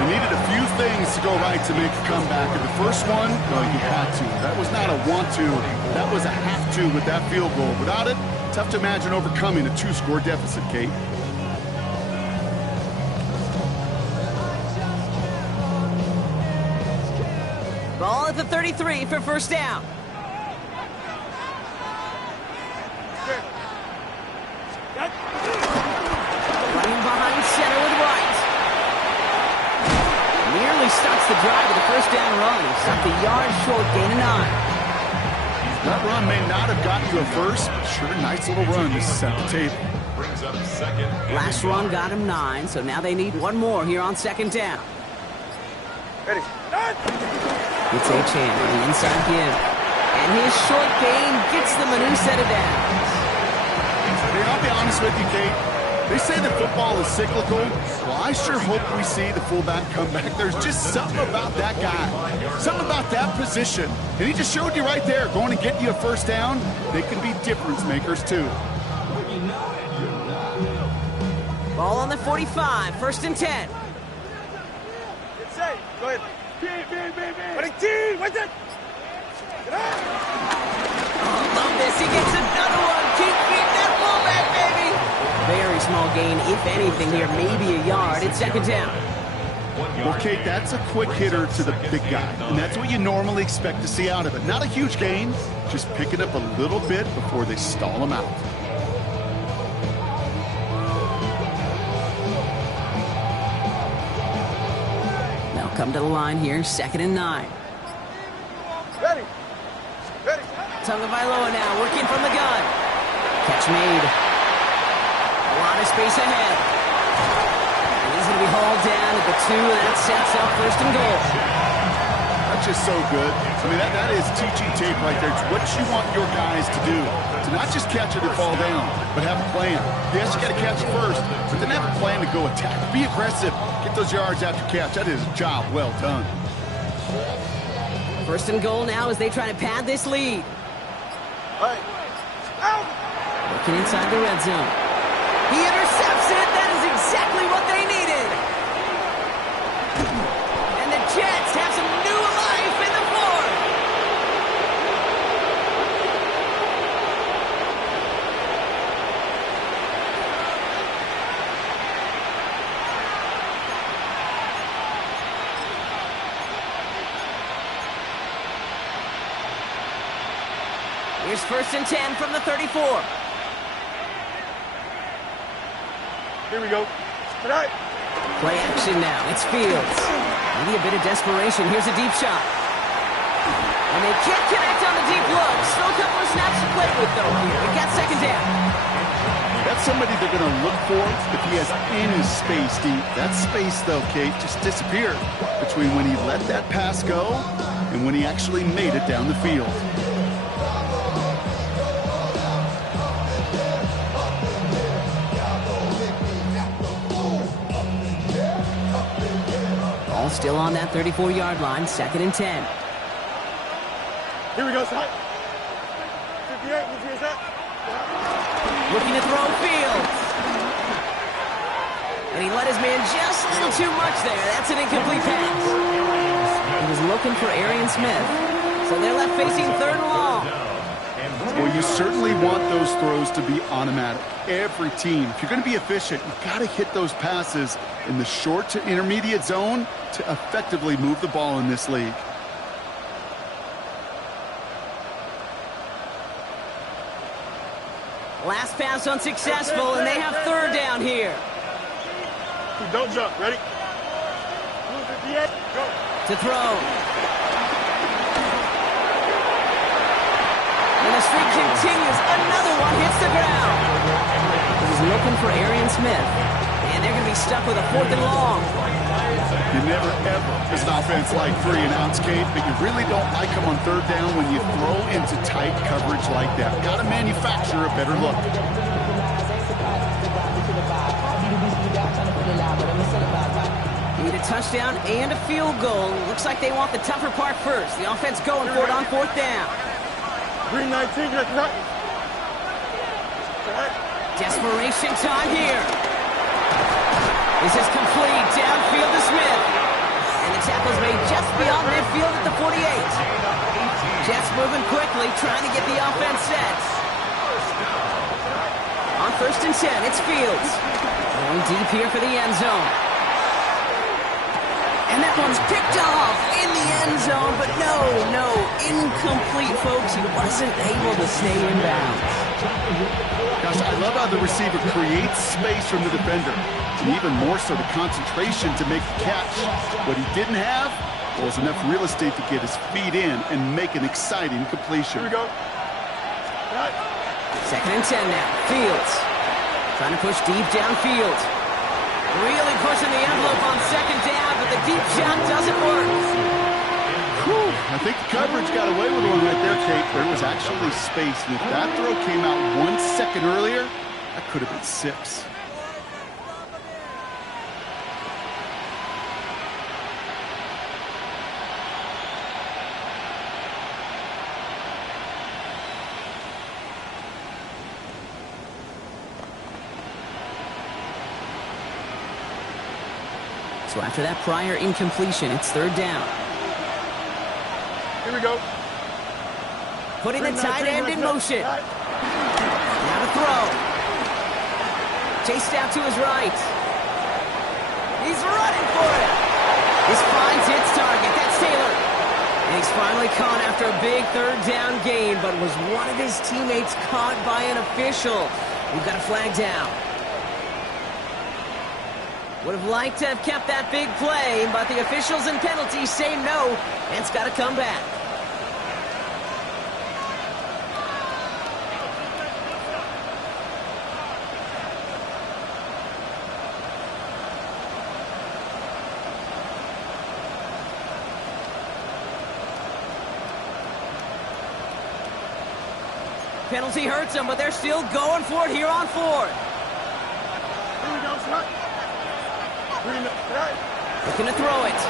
You needed a few things to go right to make a comeback. And the first one, well, you had to. That was not a want to. That was a have to with that field goal. Without it, tough to imagine overcoming a 2-score deficit, Kate. Ball at the 33 for 1st down. Running behind center with White. Nearly stops the drive with a 1st down run. He stopped the yard short, gain of 9. That run may not have gotten you a first, but sure, nice little run to set the table. Brings up 2nd. Last run got him 9, so now they need 1 more here on 2nd down. Ready. It's Achane on the inside give. And his short gain gets them a new set of downs. I'll be honest with you, Kate. They say that football is cyclical. Well, I sure hope we see the fullback come back. There's just something about that guy. Something about that position. And he just showed you right there, going to get you a 1st down. They can be difference makers, too. Ball on the 45, 1st and 10. Get set. Go ahead. Ready, T. What's it? Oh, love this. He gets another one. Keep feeding that fullback, baby. Very small gain, if anything here, maybe a yard. It's 2nd down. Well, Kate, that's a quick hitter to the big guy, and that's what you normally expect to see out of it. Not a huge gain, just pick it up a little bit before they stall him out. They'll come to the line here, 2nd and 9. Ready. Ready. Tagovailoa now, working from the gun. Catch made. A lot of space ahead. And he's going to be hauled down at the 2, and that sets up 1st and goal. That's just so good. I mean, that is teaching tape right there. It's what you want your guys to do. To not just catch it and fall down, but have a plan. Yes, you got to catch it first, but then have a plan to go attack. Be aggressive. Get those yards after catch. That is a job well done. 1st and goal now as they try to pad this lead. Right. Out. Working inside the red zone. He intercepts it. That is exactly what they needed. And the Jets have some new life in the 4th. Here's 1st and 10 from the 34. Here we go. Tonight. Play action now. It's Fields. Maybe a bit of desperation. Here's a deep shot. And they can't connect on the deep look. Still a couple of snaps to play with, though, here. They got 2nd down. That's somebody they're going to look for if he has any space deep. That space, though, Kate, just disappeared between when he let that pass go and when he actually made it down the field. Ball still on that 34-yard line, 2nd and 10. Here we go, son. 58, what's yours up? Looking to throw Fields. And he let his man just a little too much there. That's an incomplete pass. He was looking for Arian Smith. So they're left facing 3rd and long. Well, you certainly want those throws to be automatic. Every team, if you're going to be efficient, you've got to hit those passes in the short to intermediate zone to effectively move the ball in this league. pass unsuccessful, and they have third down here. Don't jump. Ready? Go. To throw. And the streak continues. Another one hits the ground. He's looking for Arian Smith. And they're going to be stuck with a 4th and long. You never, ever, as an offense, like 3 and outs, Kate, but you really don't like them on third down when you throw into tight coverage like that. Got to manufacture a better look. Need a touchdown and a field goal. Looks like they want the tougher part first. The offense going for it on 4th down. Green 19, right. Desperation time here. This is complete. Downfield to Smith. And the tackle's made just beyond midfield at the 48. Jets moving quickly, trying to get the offense set. On 1st and 10, it's Fields. Going deep here for the end zone. And that one's picked off in the end zone, but no, incomplete, folks. He wasn't able to stay in bounds. Gosh, I love how the receiver creates space from the defender, and even more so the concentration to make the catch. What he didn't have was enough real estate to get his feet in and make an exciting completion. Here we go. Right. 2nd and 10 now. Fields trying to push deep downfield. Really pushing the envelope on 2nd down, but the deep shot doesn't work. Whew. I think the coverage got away with one right there, Kate. There was actually space, and if that throw came out 1 second earlier, that could have been 6. So after that prior incompletion, it's 3rd down. Here we go. Putting the tight end in motion. Now to throw. Chased out to his right. He's running for it. This finds its target. That's Taylor. And he's finally caught after a big 3rd down gain, but was one of his teammates caught by an official. We've got a flag down. Would have liked to have kept that big play, but the officials and penalties say no, and it's got to come back. Penalty hurts them, but they're still going for it here on 4th. Here we go, son. Green, right. Looking to throw it.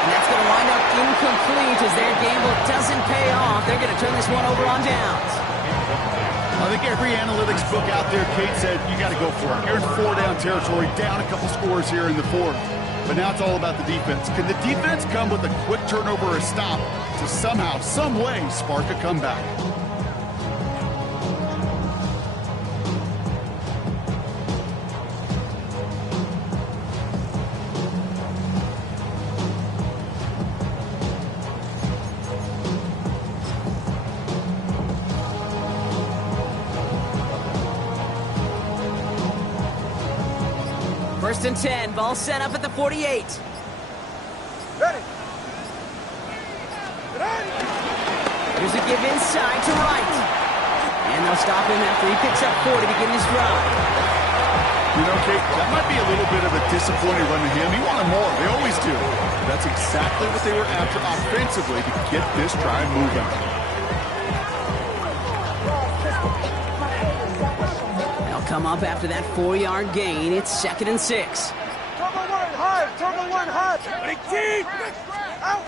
And that's going to wind up incomplete as their gamble doesn't pay off. They're going to turn this one over on downs. I think every analytics book out there, Kate said, you got to go for it. You're in 4-down territory, down a couple scores here in the 4th. But now it's all about the defense. Can the defense come with a quick turnover or a stop to somehow, some way, spark a comeback? First and 10, ball set up at the 48. Ready. Here's a give inside to right. And they'll stop him after he picks up 4 to begin his drive. You know, Kate, that might be a little bit of a disappointing run to him. He wanted more. They always do. But that's exactly what they were after offensively to get this drive moving. They'll come up after that 4-yard gain. It's 2nd and 6. Turbo 1 hard. Turbo 1 hard. Big team. Out.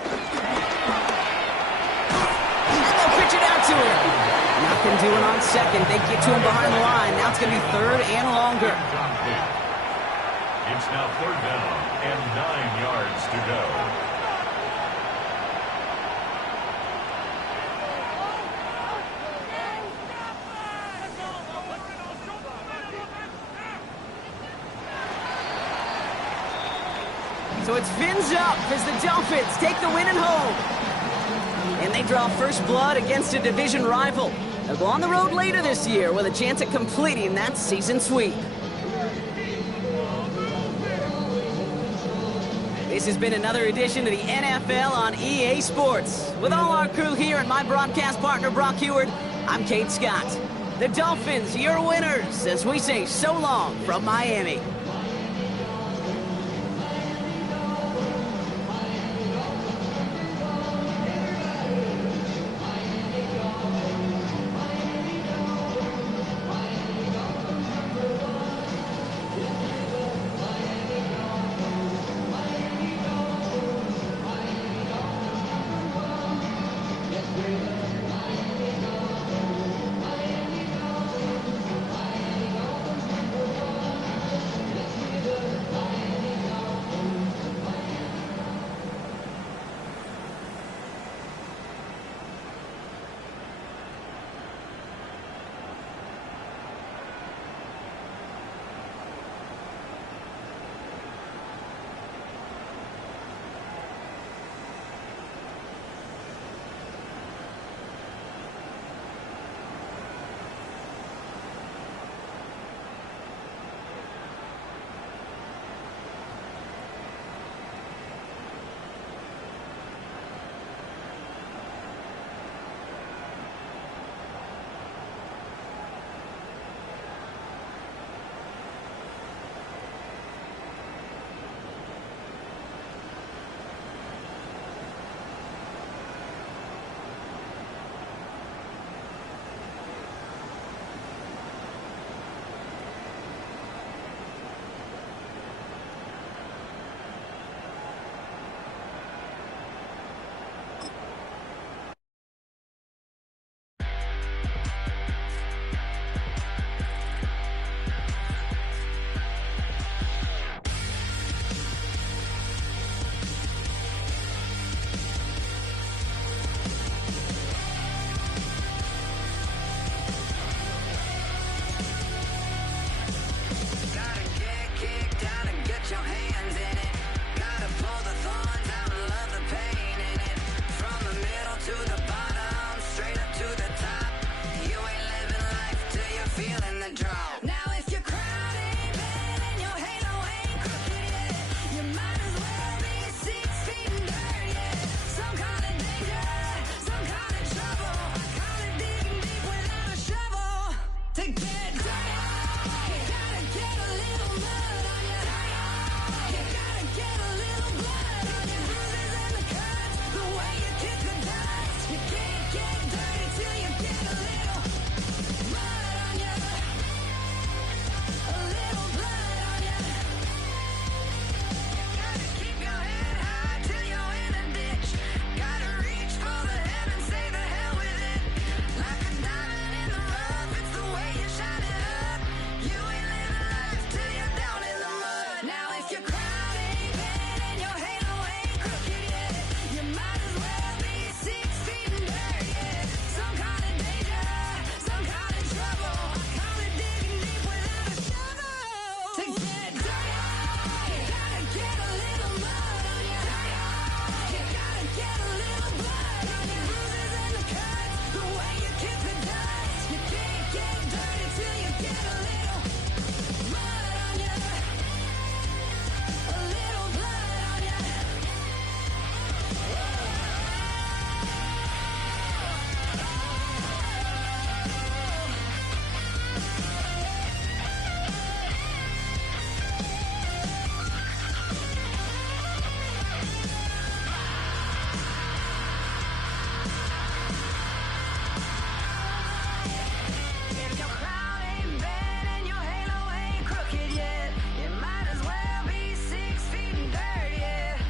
They'll pitch it out to him. Nothing doing on 2nd. They get to him behind the line. Now it's going to be 3rd and longer. It's now 3rd down and 9 yards to go. So it's fins up as the Dolphins take the win at home. And they draw first blood against a division rival. They'll go on the road later this year with a chance at completing that season sweep. This has been another edition of the NFL on EA Sports. With all our crew here and my broadcast partner, Brock Heward, I'm Kate Scott. The Dolphins, your winners, as we say so long from Miami.